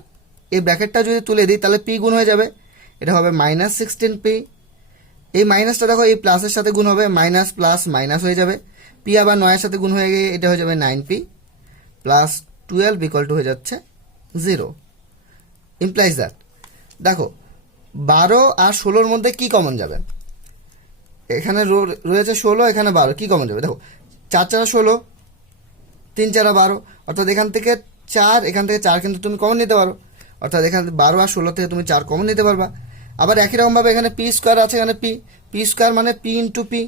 এই ব্র্যাকেটটা যদি তুলে দিই তাহলে পি গুণ হয়ে যাবে, এটা হবে মাইনাস 16p। এই মাইনাসটা দেখো এই প্লাসের সাথে গুণ হবে, মাইনাস প্লাস মাইনাস হয়ে যাবে, পি আবার 9-এর সাথে গুণ হয়ে গিয়ে এটা হয়ে যাবে 9p প্লাস 12 ইকুয়াল টু হয়ে যাচ্ছে 0। ইমপ্লাইজ দ্যাট, দেখো 12 আর 16-র মধ্যে কি কমন যাবে, এখানে রয়েছে 16, এখানে 12, কি কমন যাবে, দেখো 4 4 16, 3 4 12, অর্থাৎ এখান থেকে 4, এখান থেকে 4 কিন্তু তুমি কমন নিতে পারো, অর্থাৎ এখানে 12 আর 16 থেকে তুমি 4 কমন নিতে পারবা। আবার একই রকমভাবে এখানে পি স্কোয়ার আছে, এখানে পি স্কোয়ার মানে পি ইন্টু পি,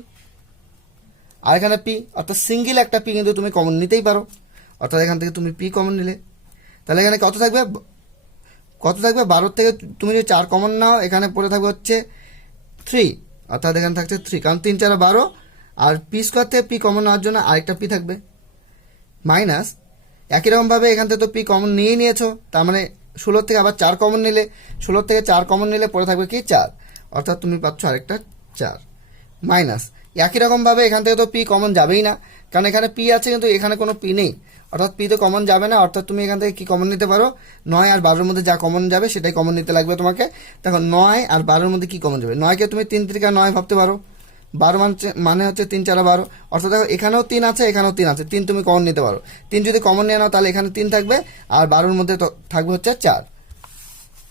আর এখানে পি, অর্থাৎ সিঙ্গেল একটা পি কিন্তু তুমি কমন নিতেই পারো, অর্থাৎ এখান থেকে তুমি পি কমন নিলে, তাহলে এখানে কত থাকবে 12 থেকে তুমি যদি 4 কমন নাও এখানে পড়ে থাকবে হচ্ছে 3, অর্থাৎ এখানে থাকছে 3, কারণ 3 4 12, আর পি স্কোয়ার থেকে পি কমন নেওয়ার জন্য আরেকটা পি থাকবে, মাইনাস একই রকমভাবে এখান থেকে তো পি কমন নিয়েই নিয়েছো, তার মানে 16 থেকে আবার 4 কমন নিলে, 16 থেকে 4 কমন নিলে পড়ে থাকবে কি 4, অর্থাৎ তুমি পাচ্ছ আরেকটা 4, মাইনাস একই রকমভাবে এখান থেকে তো পি কমন যাবেই না, কারণ এখানে পি আছে কিন্তু এখানে কোনো পি নেই, অর্থাৎ পি তো কমন যাবে না, অর্থাৎ তুমি এখান থেকে কি কমন নিতে পারো, 9 আর 12-এর মধ্যে যা কমন যাবে সেটাই কমন নিতে লাগবে তোমাকে। দেখো 9 আর 12-এর মধ্যে কি কমন যাবে, 9কে তুমি 3 3 9 ভাবতে পারো, 12 মানে হচ্ছে 3 4 12, অর্থাৎ দেখো এখানেও 3 আছে, এখানেও 3 আছে, 3 তুমি কমন নিতে পারো, 3 যদি কমন নিয়ে নাও তাহলে এখানে 3 থাকবে, আর 12-এর মধ্যে থাকবে হচ্ছে 4।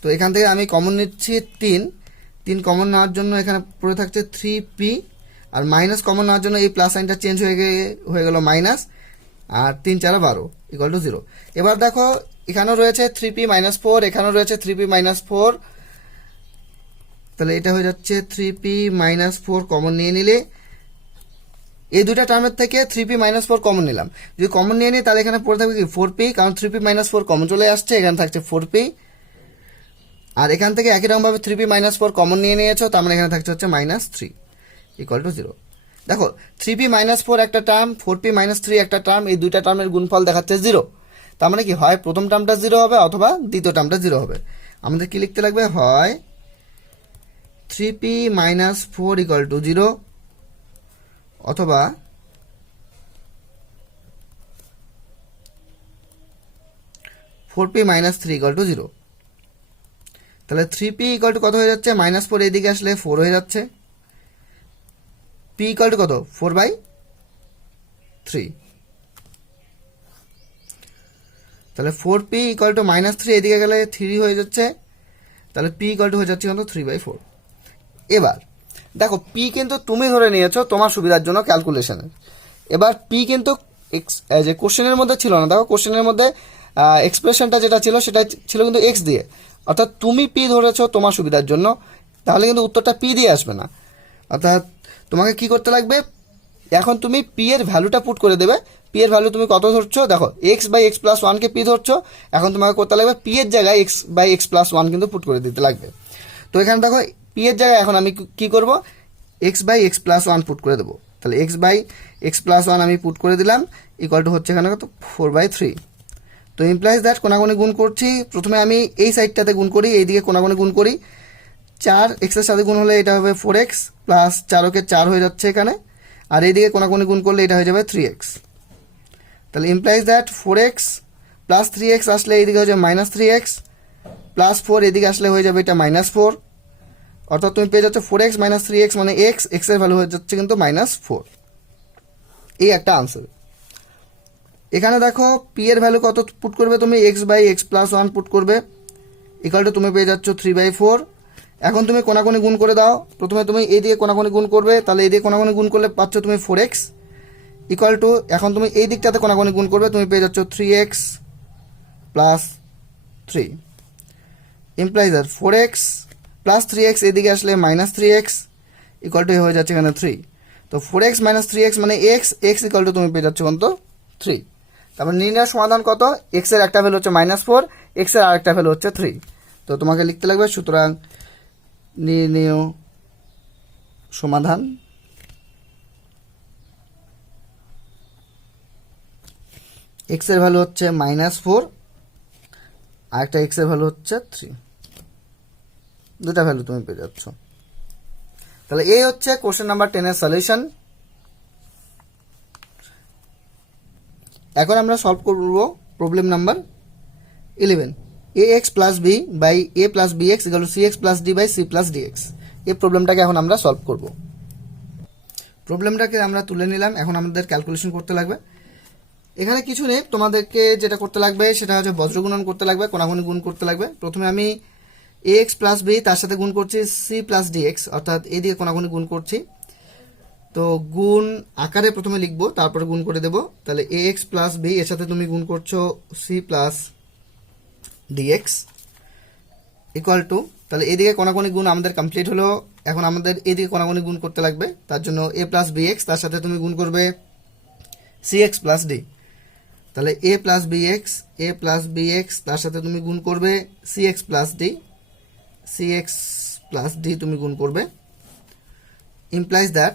তো এখান থেকে আমি কমন নিচ্ছি 3 কমন নেওয়ার জন্য এখানে পড়ে থাকছে 3p, আর মাইনাস কমন নেওয়ার জন্য এই প্লাস সাইনটা চেঞ্জ হয়ে গেল মাইনাস, আর 3 4 12 ইকুয়াল টু 0। এবার দেখো এখানেও রয়েছে 3p মাইনাস 4, এখানেও রয়েছে 3p মাইনাস 4, তাহলে এটা হয়ে যাচ্ছে 3p মাইনাস 4 কমন নিয়ে নিলে, এই দুটা টার্মের থেকে 3p মাইনাস 4 কমন নিলাম, যদি কমন নিয়ে নিই তাহলে এখানে পড়ে থাকবে কি 4p, কারণ 3p মাইনাস 4 কমন চলে আসছে, এখানে থাকছে 4p, আর এখান থেকে একই রকমভাবে 3p মাইনাস 4 কমন নিয়ে নিয়েছো, তার মানে এখানে থাকছে হচ্ছে মাইনাস 3 ইকুয়াল টু 0। দেখো 3p মাইনাস 4 একটা টার্ম, 4p মাইনাস 3 একটা টার্ম, এই দুইটা টার্মের গুণফল দেখাচ্ছে 0, তার মানে কি হয় প্রথম টার্মটা 0 হবে অথবা দ্বিতীয় টার্মটা 0 হবে। আমাদের কি লিখতে লাগবে, হয় 3p মাইনাস 4 ইকুয়াল টু 0 অথবা 4p মাইনাস 3 ইকুয়াল টু 0। তাহলে 3p ইকুয়াল টু কত হয়ে যাচ্ছে, মাইনাস 4 এদিকে আসলে 4 হয়ে যাচ্ছে, p ইকুয়াল টু কত 4/3, তাহলে 4p ইকুয়াল টু মাইনাস 3 এদিকে গেলে 3 হয়ে যাচ্ছে, তাহলে p ইকুয়াল টু হয়ে যাচ্ছে কত 3/4। এবার দেখো p কিন্তু তুমি ধরে নিয়েছো তোমার সুবিধার জন্য ক্যালকুলেশনে, এবার p কিন্তু যে কোশ্চেনের মধ্যে ছিল না, দেখো কোশ্চেনের মধ্যে এক্সপ্রেশনটা যেটা ছিল সেটা ছিল কিন্তু x দিয়ে, অর্থাৎ তুমি p ধরেছো তোমার সুবিধার জন্য, তাহলে কিন্তু উত্তরটা p দিয়ে আসবে না, অর্থাৎ তোমাকে কি করতে লাগবে, এখন তুমি p এর ভ্যালুটা পুট করে দেবে, p এর ভ্যালু তুমি কত ধরছো, দেখো x/x + 1 কে p ধরছো, এখন তোমাকে করতে লাগবে p এর জায়গায় x/x + 1 কিন্তু পুট করে দিতে লাগবে। তো এখানে দেখো p এর জায়গায় এখন আমি কি করব, x/x + 1 পুট করে দেবো, তাহলে x/x + 1 আমি পুট করে দিলাম ইকুয়াল টু হচ্ছে এখানে কত 4/3। তো ইমপ্লাইজ দ্যাট কোনাগুনি গুণ করছি, প্রথমে আমি এই সাইডটাতে গুণ করি, এইদিকে কোনাগুনি গুণ করি, 4 x এর সাথে গুণ হলে এটা হবে 4x প্লাস 4 কে 4 হয়ে যাচ্ছে এখানে, আর এইদিকে কোনাকুনি গুণ করলে এটা হয়ে যাবে 3x। তাহলে implies that 4x plus 3x আসলে এইদিকে হয়ে যাবে -3x প্লাস 4 এদিকে আসলে হয়ে যাবে এটা -4, অর্থাৎ তুমি পেয়ে যাচ্ছ 4x - 3x মানে x এর ভ্যালু হয়ে যাচ্ছে কিন্তু -4। এই একটা আনসার। এখানে দেখো পি এর ভ্যালু কত পুট করবে তুমি, x/x+1 পুট করবে, ইকুয়াল টু তুমি পেয়ে যাচ্ছ 3/4। এখন তুমি কোনাকুনি গুণ করে দাও। প্রথমে তুমি এই দিকে কোনাকুনি গুণ করবে, তাহলে এই দিকে কোনাকুনি গুণ করলে পাচ্ছ তুমি 4x ইকুয়াল টু, এখন তুমি এই দিকটাতে কোনাকুনি গুণ করবে, তুমি পেয়ে যাচ্ছ 3x প্লাস 3 ইমপ্লাইজ আর 4x প্লাস 3x এদিকে আসলে -3x ইকুয়াল টু হয়ে যাচ্ছে এখানে 3। তো 4x - 3x মানে x ইকুয়াল টু তুমি পেয়ে যাচ্ছ কত 3। তারপর নির্ণয় সমাধান কত, x এর একটা ভ্যালু হচ্ছে -4, x এর আরেকটা ভ্যালু হচ্ছে 3। তো তোমাকে লিখতে লাগবে সুতরাং নির্ণয় সমাধান x এর ভ্যালু হচ্ছে -4 আর একটা x এর ভ্যালু হচ্ছে 3, দুটা ভ্যালু তুমি পেয়ে যাচ্ছ। তাহলে এই হচ্ছে কোশ্চেন নাম্বার 10 এর সলিউশন। এখন আমরা সলভ করব problem number 11, ax plus b by a plus bx equal to cx plus d by c plus dx। এই প্রবলেমটাকে এখন আমরা সলভ করব। প্রবলেমটাকে আমরা তুলে নিলাম, এখন আমাদের ক্যালকুলেশন করতে লাগবে। এখানে কিছু নেই, তোমাদেরকে যেটা করতে লাগবে সেটা হচ্ছে বজ্রগুণন করতে লাগবে, কোনাকুনি গুণ করতে লাগবে। প্রথমে আমি ax প্লাস b তার সাথে গুণ করছি c প্লাস dx, অর্থাৎ এই দিকে কোনাকুনি গুণ করছি। তো গুণ আকারে প্রথমে লিখবো, তারপরে গুণ করে দেব। তাহলে ax প্লাস b এর সাথে তুমি গুণ করছো c plus dx equal to, তাহলে এদিকে কোনাকুনি গুণ আমাদের কমপ্লিট হলো। এখন আমাদের এদিকে কোনাকুনি গুণ করতে লাগবে, তার জন্য a প্লাস bx তার সাথে তুমি গুণ করবে cx প্লাস d। তাহলে a প্লাস bx তার সাথে তুমি গুণ করবে cx প্লাস d তুমি গুণ করবে। ইমপ্লাইজ দ্যাট,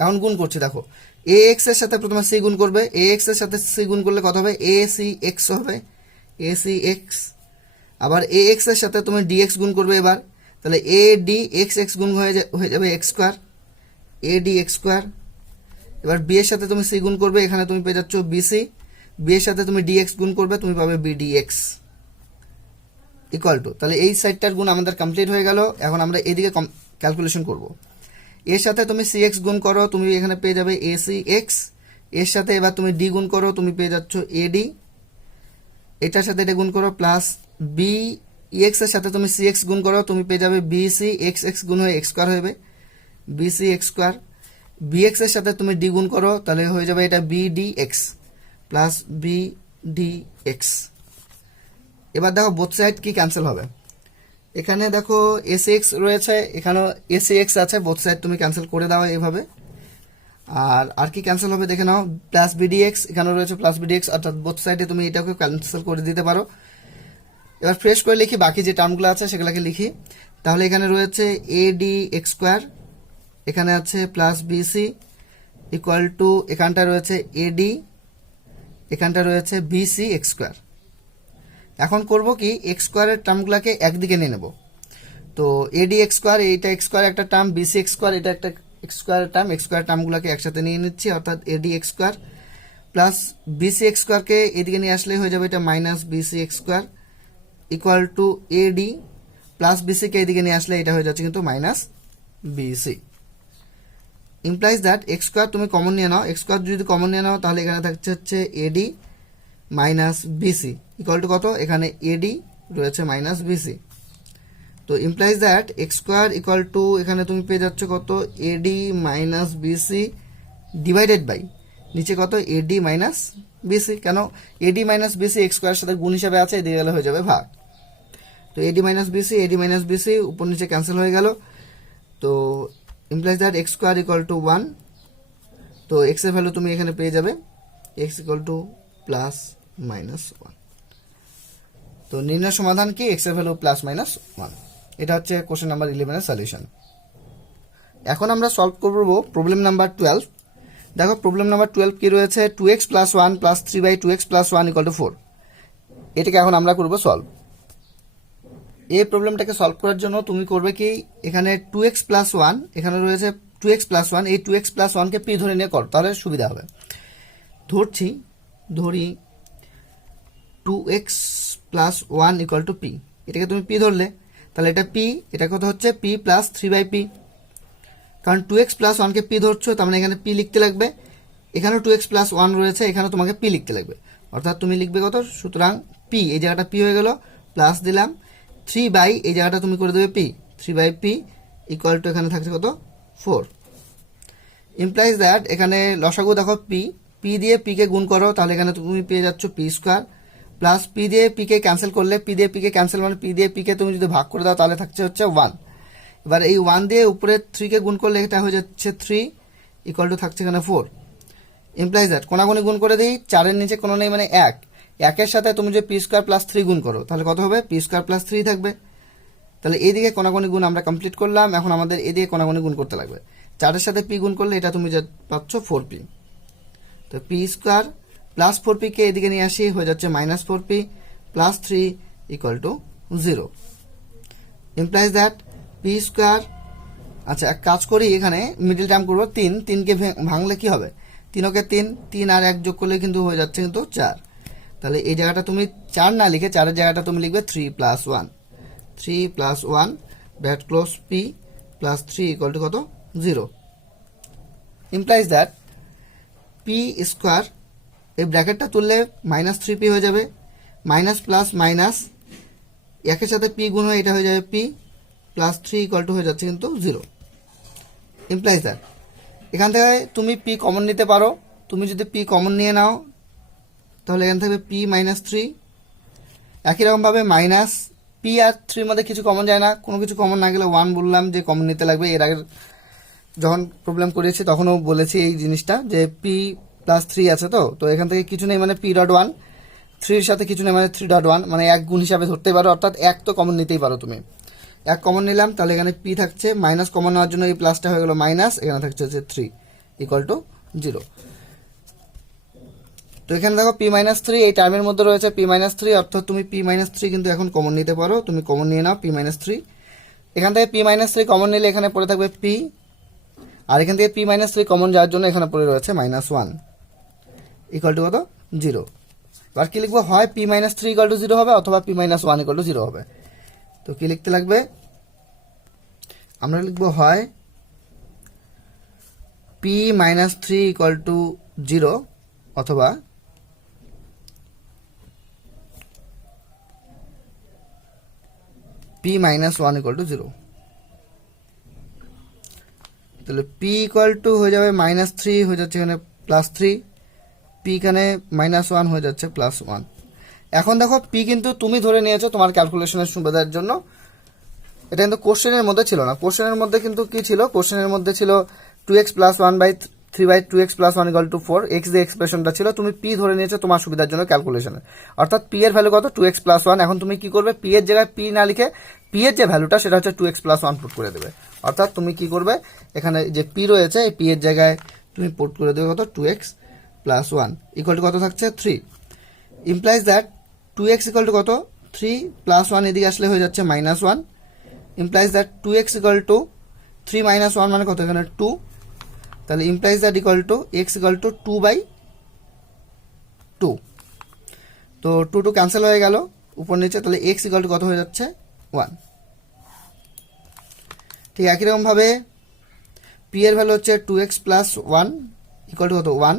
এখন গুণ করছি দেখো, ax এর সাথে প্রথমে c গুণ করবে, ax এর সাথে c গুণ করলে কত হবে, acx হবে, acx। আবার ax এর সাথে তুমি dx গুণ করবে এবার, তাহলে adxx গুণ হয়ে যাবে x স্কোয়ার, adx স্কোয়ার। এবার b এর সাথে তুমি c গুণ করবে, এখানে তুমি পেয়ে যাচ্ছ bc, b এর সাথে তুমি dx গুণ করবে, তুমি পাবে bdx ইকুয়াল টু, তাহলে এই সাইডটার গুণ আমাদের কমপ্লিট হয়ে গেল। এখন আমরা এদিকে ক্যালকুলেশন করব। এর সাথে তুমি cx গুণ করো, তুমি এখানে পেয়ে যাবে acx, এর সাথে এবার তুমি d গুণ করো, তুমি পেয়ে যাচ্ছ ad, এটার সাথে এটা গুণ করো, প্লাস bx এর সাথে তুমি cx গুণ করো, তুমি পেয়ে যাবে bc, x গুণ হয়ে x স্কোয়ার হবে, bc x স্কোয়ার। bx এর সাথে তুমি d গুণ করো, তাহলে হয়ে যাবে এটা bdx প্লাস bdx। এবার দেখো বোথ সাইড কি ক্যান্সেল হবে, এখানে দেখো acx রয়েছে, এখানেও acx আছে, বোথ সাইড তুমি ক্যান্সেল করে দাও এভাবে। আর কি ক্যান্সেল হবে দেখে নাও, প্লাস bdx, এখানেও রয়েছে প্লাস bdx, অর্থাৎ বোথ সাইডে তুমি এটাকে ক্যান্সেল করে দিতে পারো। এবার ফ্রেশ করে লিখি, বাকি যে টার্মগুলো আছে সেগুলোকে লিখি। তাহলে এখানে রয়েছে adx স্কোয়ার, এখানে আছে প্লাস bc ইকুয়াল টু, এখানটা রয়েছে ad, এখানটা রয়েছে bc x স্কোয়ার। এখন করব কি, এক্স স্কোয়ারের টার্মগুলোকে একদিকে নিয়ে নেব। তো এডি এক্স স্কোয়ার, এইটা এক্স স্কোয়ার একটা টার্ম, বিসি এক্স স্কোয়ার এটা একটা X square term, X square টার্মগুলোকে একসাথে নিয়ে নিচ্ছি, অর্থাৎ AD X square plus BC X স্কোয়ারকে এদিকে নিয়ে আসলে হয়ে যাবে এটা minus BC X square equal to AD plus বিসিকে এদিকে নিয়ে আসলে এটা হয়ে যাচ্ছে কিন্তু minus BC. Implies that X square তুমি কমন নিয়ে নাও, এক্স স্কোয়ার যদি কমন নিয়ে নাও তাহলে এখানে থাকছে হচ্ছে AD minus BC equal to কত, এখানে এডি রয়েছে মাইনাস বিসি। তো implies that X square equal to, এখানে তুমি পেয়ে যাচ্ছ কত, AD minus BC divided by নিচে কত, এডি মাইনাস বিসি। কেন, এডি মাইনাস বিসি এক্স স্কোয়ারের সাথে গুণ হিসাবে আছে, এদিকে গেলে হয়ে যাবে ভাগ। তো এডি মাইনাস বিসি উপর নিচে ক্যান্সেল হয়ে গেল। তো implies that X square equal to 1। তো এক্স এর ভ্যালু তুমি এখানে পেয়ে যাবে x equal to plus minus 1। তো নির্ণয় সমাধান কি, এক্স এর ভ্যালু প্লাস মাইনাস 1। এটা হচ্ছে কোশ্চেন নাম্বার 11 এর সলিউশন। এখন আমরা সলভ করব প্রবলেম নাম্বার 12। দেখো প্রবলেম নাম্বার 12 কি রয়েছে, 2x plus 1 plus 3/2x plus 1 equal to 4। এটাকে এখন আমরা করব সলভ। এই প্রবলেমটাকে সলভ করার জন্য তুমি করবে কি, এখানে 2x প্লাস 1, এখানে রয়েছে 2x প্লাস 1, এই 2x প্লাস 1কে পি ধরে নিয়ে করো, তাহলে সুবিধা হবে। ধরি 2x plus 1 equal to P, এটাকে তুমি পি ধরলে, তাহলে এটা পি, এটা কত হচ্ছে পি প্লাস 3/p, কারণ 2x প্লাস 1কে পি ধরছো, তার মানে এখানে পি লিখতে লাগবে, এখানেও 2x প্লাস 1 রয়েছে, এখানেও তোমাকে পি লিখতে লাগবে, অর্থাৎ তুমি লিখবে কত, সুতরাং পি, এই জায়গাটা পি হয়ে গেল, প্লাস দিলাম 3 এই জায়গাটা তুমি করে দেবে পি, 3/p ইকুয়াল টু এখানে থাকছে কত 4, ইমপ্লাইজ দ্যাট এখানে লসাগু দেখো পি, পি দিয়ে পি কে গুণ করো, তাহলে এখানে তুমি পেয়ে যাচ্ছ পি স্কোয়ার, প্লাস পি দিয়ে পি কে ক্যান্সেল করলে, পি দিয়ে পি কে ক্যান্সেল মানে পি দিয়ে পি কে তুমি যদি ভাগ করে দাও তাহলে থাকছে হচ্ছে 1, এবার এই 1 দিয়ে উপরে 3 কে গুণ করলে এটা হয়ে যাচ্ছে 3 ইকুয়াল টু থাকছে এখানে 4, ইমপ্লাইজ দ্যাট কোনাগুনি গুণ করে দিই, 4-এর নিচে কোনো নেই মানে 1, 1-এর সাথে তুমি যে পি স্কোয়ার প্লাস 3 গুণ করো তাহলে কত হবে, পি স্কোয়ার প্লাস 3 থাকবে, তাহলে এইদিকে কোনাগুনি গুণ আমরা কমপ্লিট করলাম, এখন আমাদের এদিকে কোনাগুনি গুণ করতে লাগবে, 4-এর সাথে পি গুণ করলে এটা তুমি যা পাচ্ছ 4p, তো পি স্কোয়ার প্লাস 4p কে এদিকে নিয়ে আসি, হয়ে যাচ্ছে minus 4p plus 3 equal to 0, implies that P square, আচ্ছা এক কাজ করি, এখানে মিডল টার্ম করবো 3কে ভাঙলে কি হবে, 3 3 আর 1 যোগ করলে কিন্তু হয়ে যাচ্ছে কিন্তু 4, তাহলে এই জায়গাটা তুমি 4 না লিখে 4-এর জায়গাটা তুমি লিখবে 3 plus 1, 3 plus 1 bracket close P plus 3 equal to কত 0, ইমপ্লাইজ দ্যাট পি স্কোয়ার, এই ব্র্যাকেটটা তুললে মাইনাস 3p হয়ে যাবে, মাইনাস প্লাস মাইনাস, একের সাথে পি গুণ হয়ে এটা হয়ে যাবে পি প্লাস 3 ইকুয়াল টু হয়ে যাচ্ছে কিন্তু 0, ইমপ্লাইজ দ্যাট এখান থেকে তুমি পি কমন নিতে পারো, তুমি যদি পি কমন নিয়ে নাও তাহলে এখান থেকে পি মাইনাস 3, একই রকমভাবে মাইনাস পি আর 3 মধ্যে কিছু কমন যায় না, কোনো কিছু কমন না গেলে 1 বললাম যে কমন নিতে লাগবে, এর আগে যখন প্রবলেম করেছি তখনও বলেছি এই জিনিসটা যে পি প্লাস 3 আছে, তো এখান থেকে কিছু নেই মানে p.1, 3-এর সাথে কিছু নেই মানে 3.1, মানে এক গুণ হিসাবে ধরতে পারো, অর্থাৎ এক তো কমন নিতেই পারো তুমি, এক কমন নিলাম, তাহলে এখানে পি থাকছে, মাইনাস কমন নেওয়ার জন্য এই প্লাসটা হয়ে গেল মাইনাস, এখানে থাকছে হচ্ছে 3 ইকুয়াল টু 0, তো এখানে দেখো পি মাইনাস 3 এই টার্মের মধ্যে রয়েছে পি মাইনাস 3, অর্থাৎ তুমি পি মাইনাস 3 কিন্তু এখন কমন নিতে পারো, তুমি কমন নিয়ে নাও পি মাইনাস 3, এখান থেকে পি মাইনাস 3 কমন নিলে এখানে পড়ে থাকবে পি, আর এখান থেকে পি মাইনাস 3 কমন যাওয়ার জন্য এখানে পড়ে রয়েছে -1 ইকুয়াল টু কত 0, এবার কি লিখবো, হয় পি মাইনাস 3 ইকুয়াল টু 0 হবে অথবা পি মাইনাস 1 ইকুয়াল টু 0 হবে, তো কি লিখতে লাগবে, আমরা লিখবো হয় পি মাইনাস 3 ইকুয়াল টু 0 অথবা পি মাইনাস 1 ইকুয়াল টু 0, তাহলে পি ইকুয়াল টু হয়ে যাবে -3 হয়ে যাচ্ছে এখানে +3, পি এখানে -1 হয়ে যাচ্ছে +1, এখন দেখো পি কিন্তু তুমি ধরে নিয়েছো তোমার ক্যালকুলেশনের সুবিধার জন্য, এটা কিন্তু কোশ্চেনের মধ্যে ছিল না, কোশ্চেনের মধ্যে কিন্তু কি ছিল, কোশ্চেনের মধ্যে ছিল 2x plus 1/3/2x plus 1 equal to 4, x যে এক্সপ্রেশনটা ছিল তুমি পি ধরে নিয়েছো তোমার সুবিধার জন্য ক্যালকুলেশনে, অর্থাৎ পি এর ভ্যালু কত 2x প্লাস 1, এখন তুমি কি করবে, পি এর জায়গায় পি না লিখে পি এর যে ভ্যালুটা সেটা হচ্ছে 2x প্লাস 1 পুট করে দেবে, অর্থাৎ তুমি কি করবে, এখানে যে পি রয়েছে এই পি এর জায়গায় তুমি পুট করে দেবে কত 2x প্লাস 1 ইকুয়াল টু কত থাকছে 3, implies that 2x equal to কত 3 প্লাস 1 এদিকে আসলে হয়ে যাচ্ছে -1, implies that 2x equal to 3 minus 1 মানে কত এখানে 2, তাহলে implies that equal to x equal two 2/2, তো 2 ক্যান্সেল হয়ে গেল উপর নিচে, তাহলে x ইকুয়াল টু কত হয়ে যাচ্ছে 1, ঠিক একই রকম ভাবে p এর ভ্যালু হচ্ছে 2x প্লাস 1 ইকুয়াল টু কত 1,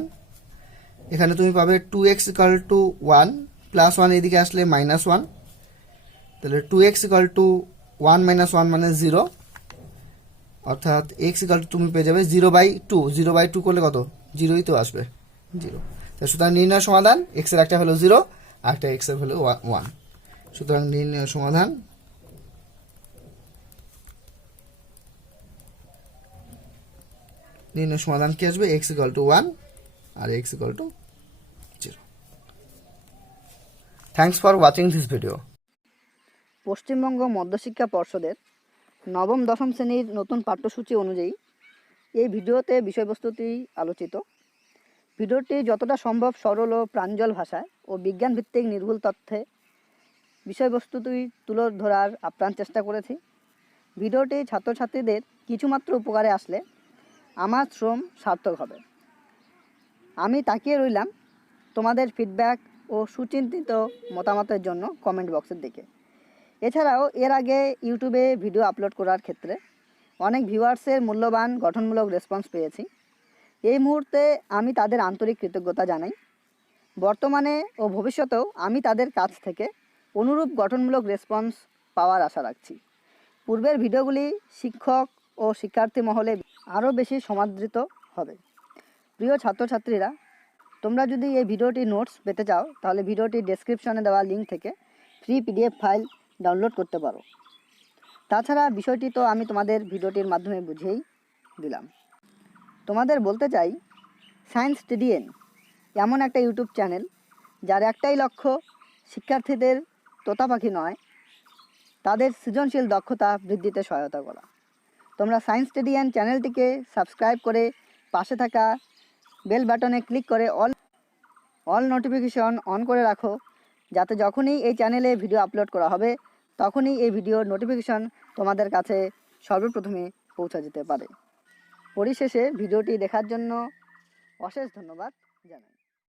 এখানে তুমি পাবে 2x ইকুয়াল টু 1 প্লাস 1 এদিকে আসলে -1, তাহলে 2x ইকুয়াল টু 1 মাইনাস 1 মানে 0, অর্থাৎ x ইকুয়াল টু তুমি পেয়ে যাবে 0/2, 0/2 করলে কত 0ই তো আসবে 0, তাই সুতরাং নির্ণয় সমাধান x এর একটা ভ্যালু 0 আর একটা x এর ভ্যালু 1, সুতরাং নির্ণয় সমাধান কি আসবে, x ইকুয়াল টু 1 আর x equal to 0। Thanks for watching this video. Paschimbanga মধ্যশিক্ষা পর্ষদের নবম দশম শ্রেণীর নতুন পাঠ্যসূচি অনুযায়ী এই ভিডিওতে বিষয়বস্তুটি আলোচিত। ভিডিওটি যতটা সম্ভব সরল ও প্রাঞ্জল ভাষায় ও বিজ্ঞানভিত্তিক নির্ভুল তথ্যে বিষয়বস্তুটি তুলে ধরার আপ্রাণ চেষ্টা করেছি। ভিডিওটি ছাত্রছাত্রীদের কিছুমাত্র উপকারে আসলে আমার শ্রম সার্থক হবে। আমি তাকিয়ে রইলাম তোমাদের ফিডব্যাক ও সুচিন্তিত মতামতের জন্য কমেন্ট বক্সের দিকে। এছাড়াও এর আগে ইউটিউবে ভিডিও আপলোড করার ক্ষেত্রে অনেক ভিউয়ার্সের মূল্যবান গঠনমূলক রেসপন্স পেয়েছি। এই মুহূর্তে আমি তাদের আন্তরিক কৃতজ্ঞতা জানাই। বর্তমানে ও ভবিষ্যতেও আমি তাদের কাছ থেকে অনুরূপ গঠনমূলক রেসপন্স পাওয়ার আশা রাখছি। পূর্বের ভিডিওগুলি শিক্ষক ও শিক্ষার্থী মহলে আরও বেশি সমাদৃত হবে। প্রিয় ছাত্রছাত্রীরা, তোমরা যদি এই ভিডিওটির নোটস পেতে চাও তাহলে ভিডিওটির ডেসক্রিপশনে দেওয়া লিঙ্ক থেকে ফ্রি পিডিএফ ফাইল ডাউনলোড করতে পারো। তাছাড়া বিষয়টি তো আমি তোমাদের ভিডিওটির মাধ্যমে বুঝিয়েই দিলাম। তোমাদের বলতে চাই, সায়েন্স টিডিএন এমন একটা ইউটিউব চ্যানেল যার একটাই লক্ষ্য শিক্ষার্থীদের তোতা পাখি নয়, তাদের সৃজনশীল দক্ষতা বৃদ্ধিতে সহায়তা করা। তোমরা সায়েন্স টিডিএন চ্যানেলটিকে সাবস্ক্রাইব করে পাশে থাকা বেল বাটনে ক্লিক করে অল নোটিফিকেশন অন করে রাখো, যাতে যখনই এই চ্যানেলে ভিডিও আপলোড করা হবে তখনই এই ভিডিওর নোটিফিকেশন তোমাদের কাছে সর্বপ্রথমে পৌঁছে যেতে পারে। পরিশেষে ভিডিওটি দেখার জন্য অশেষ ধন্যবাদ জানাই।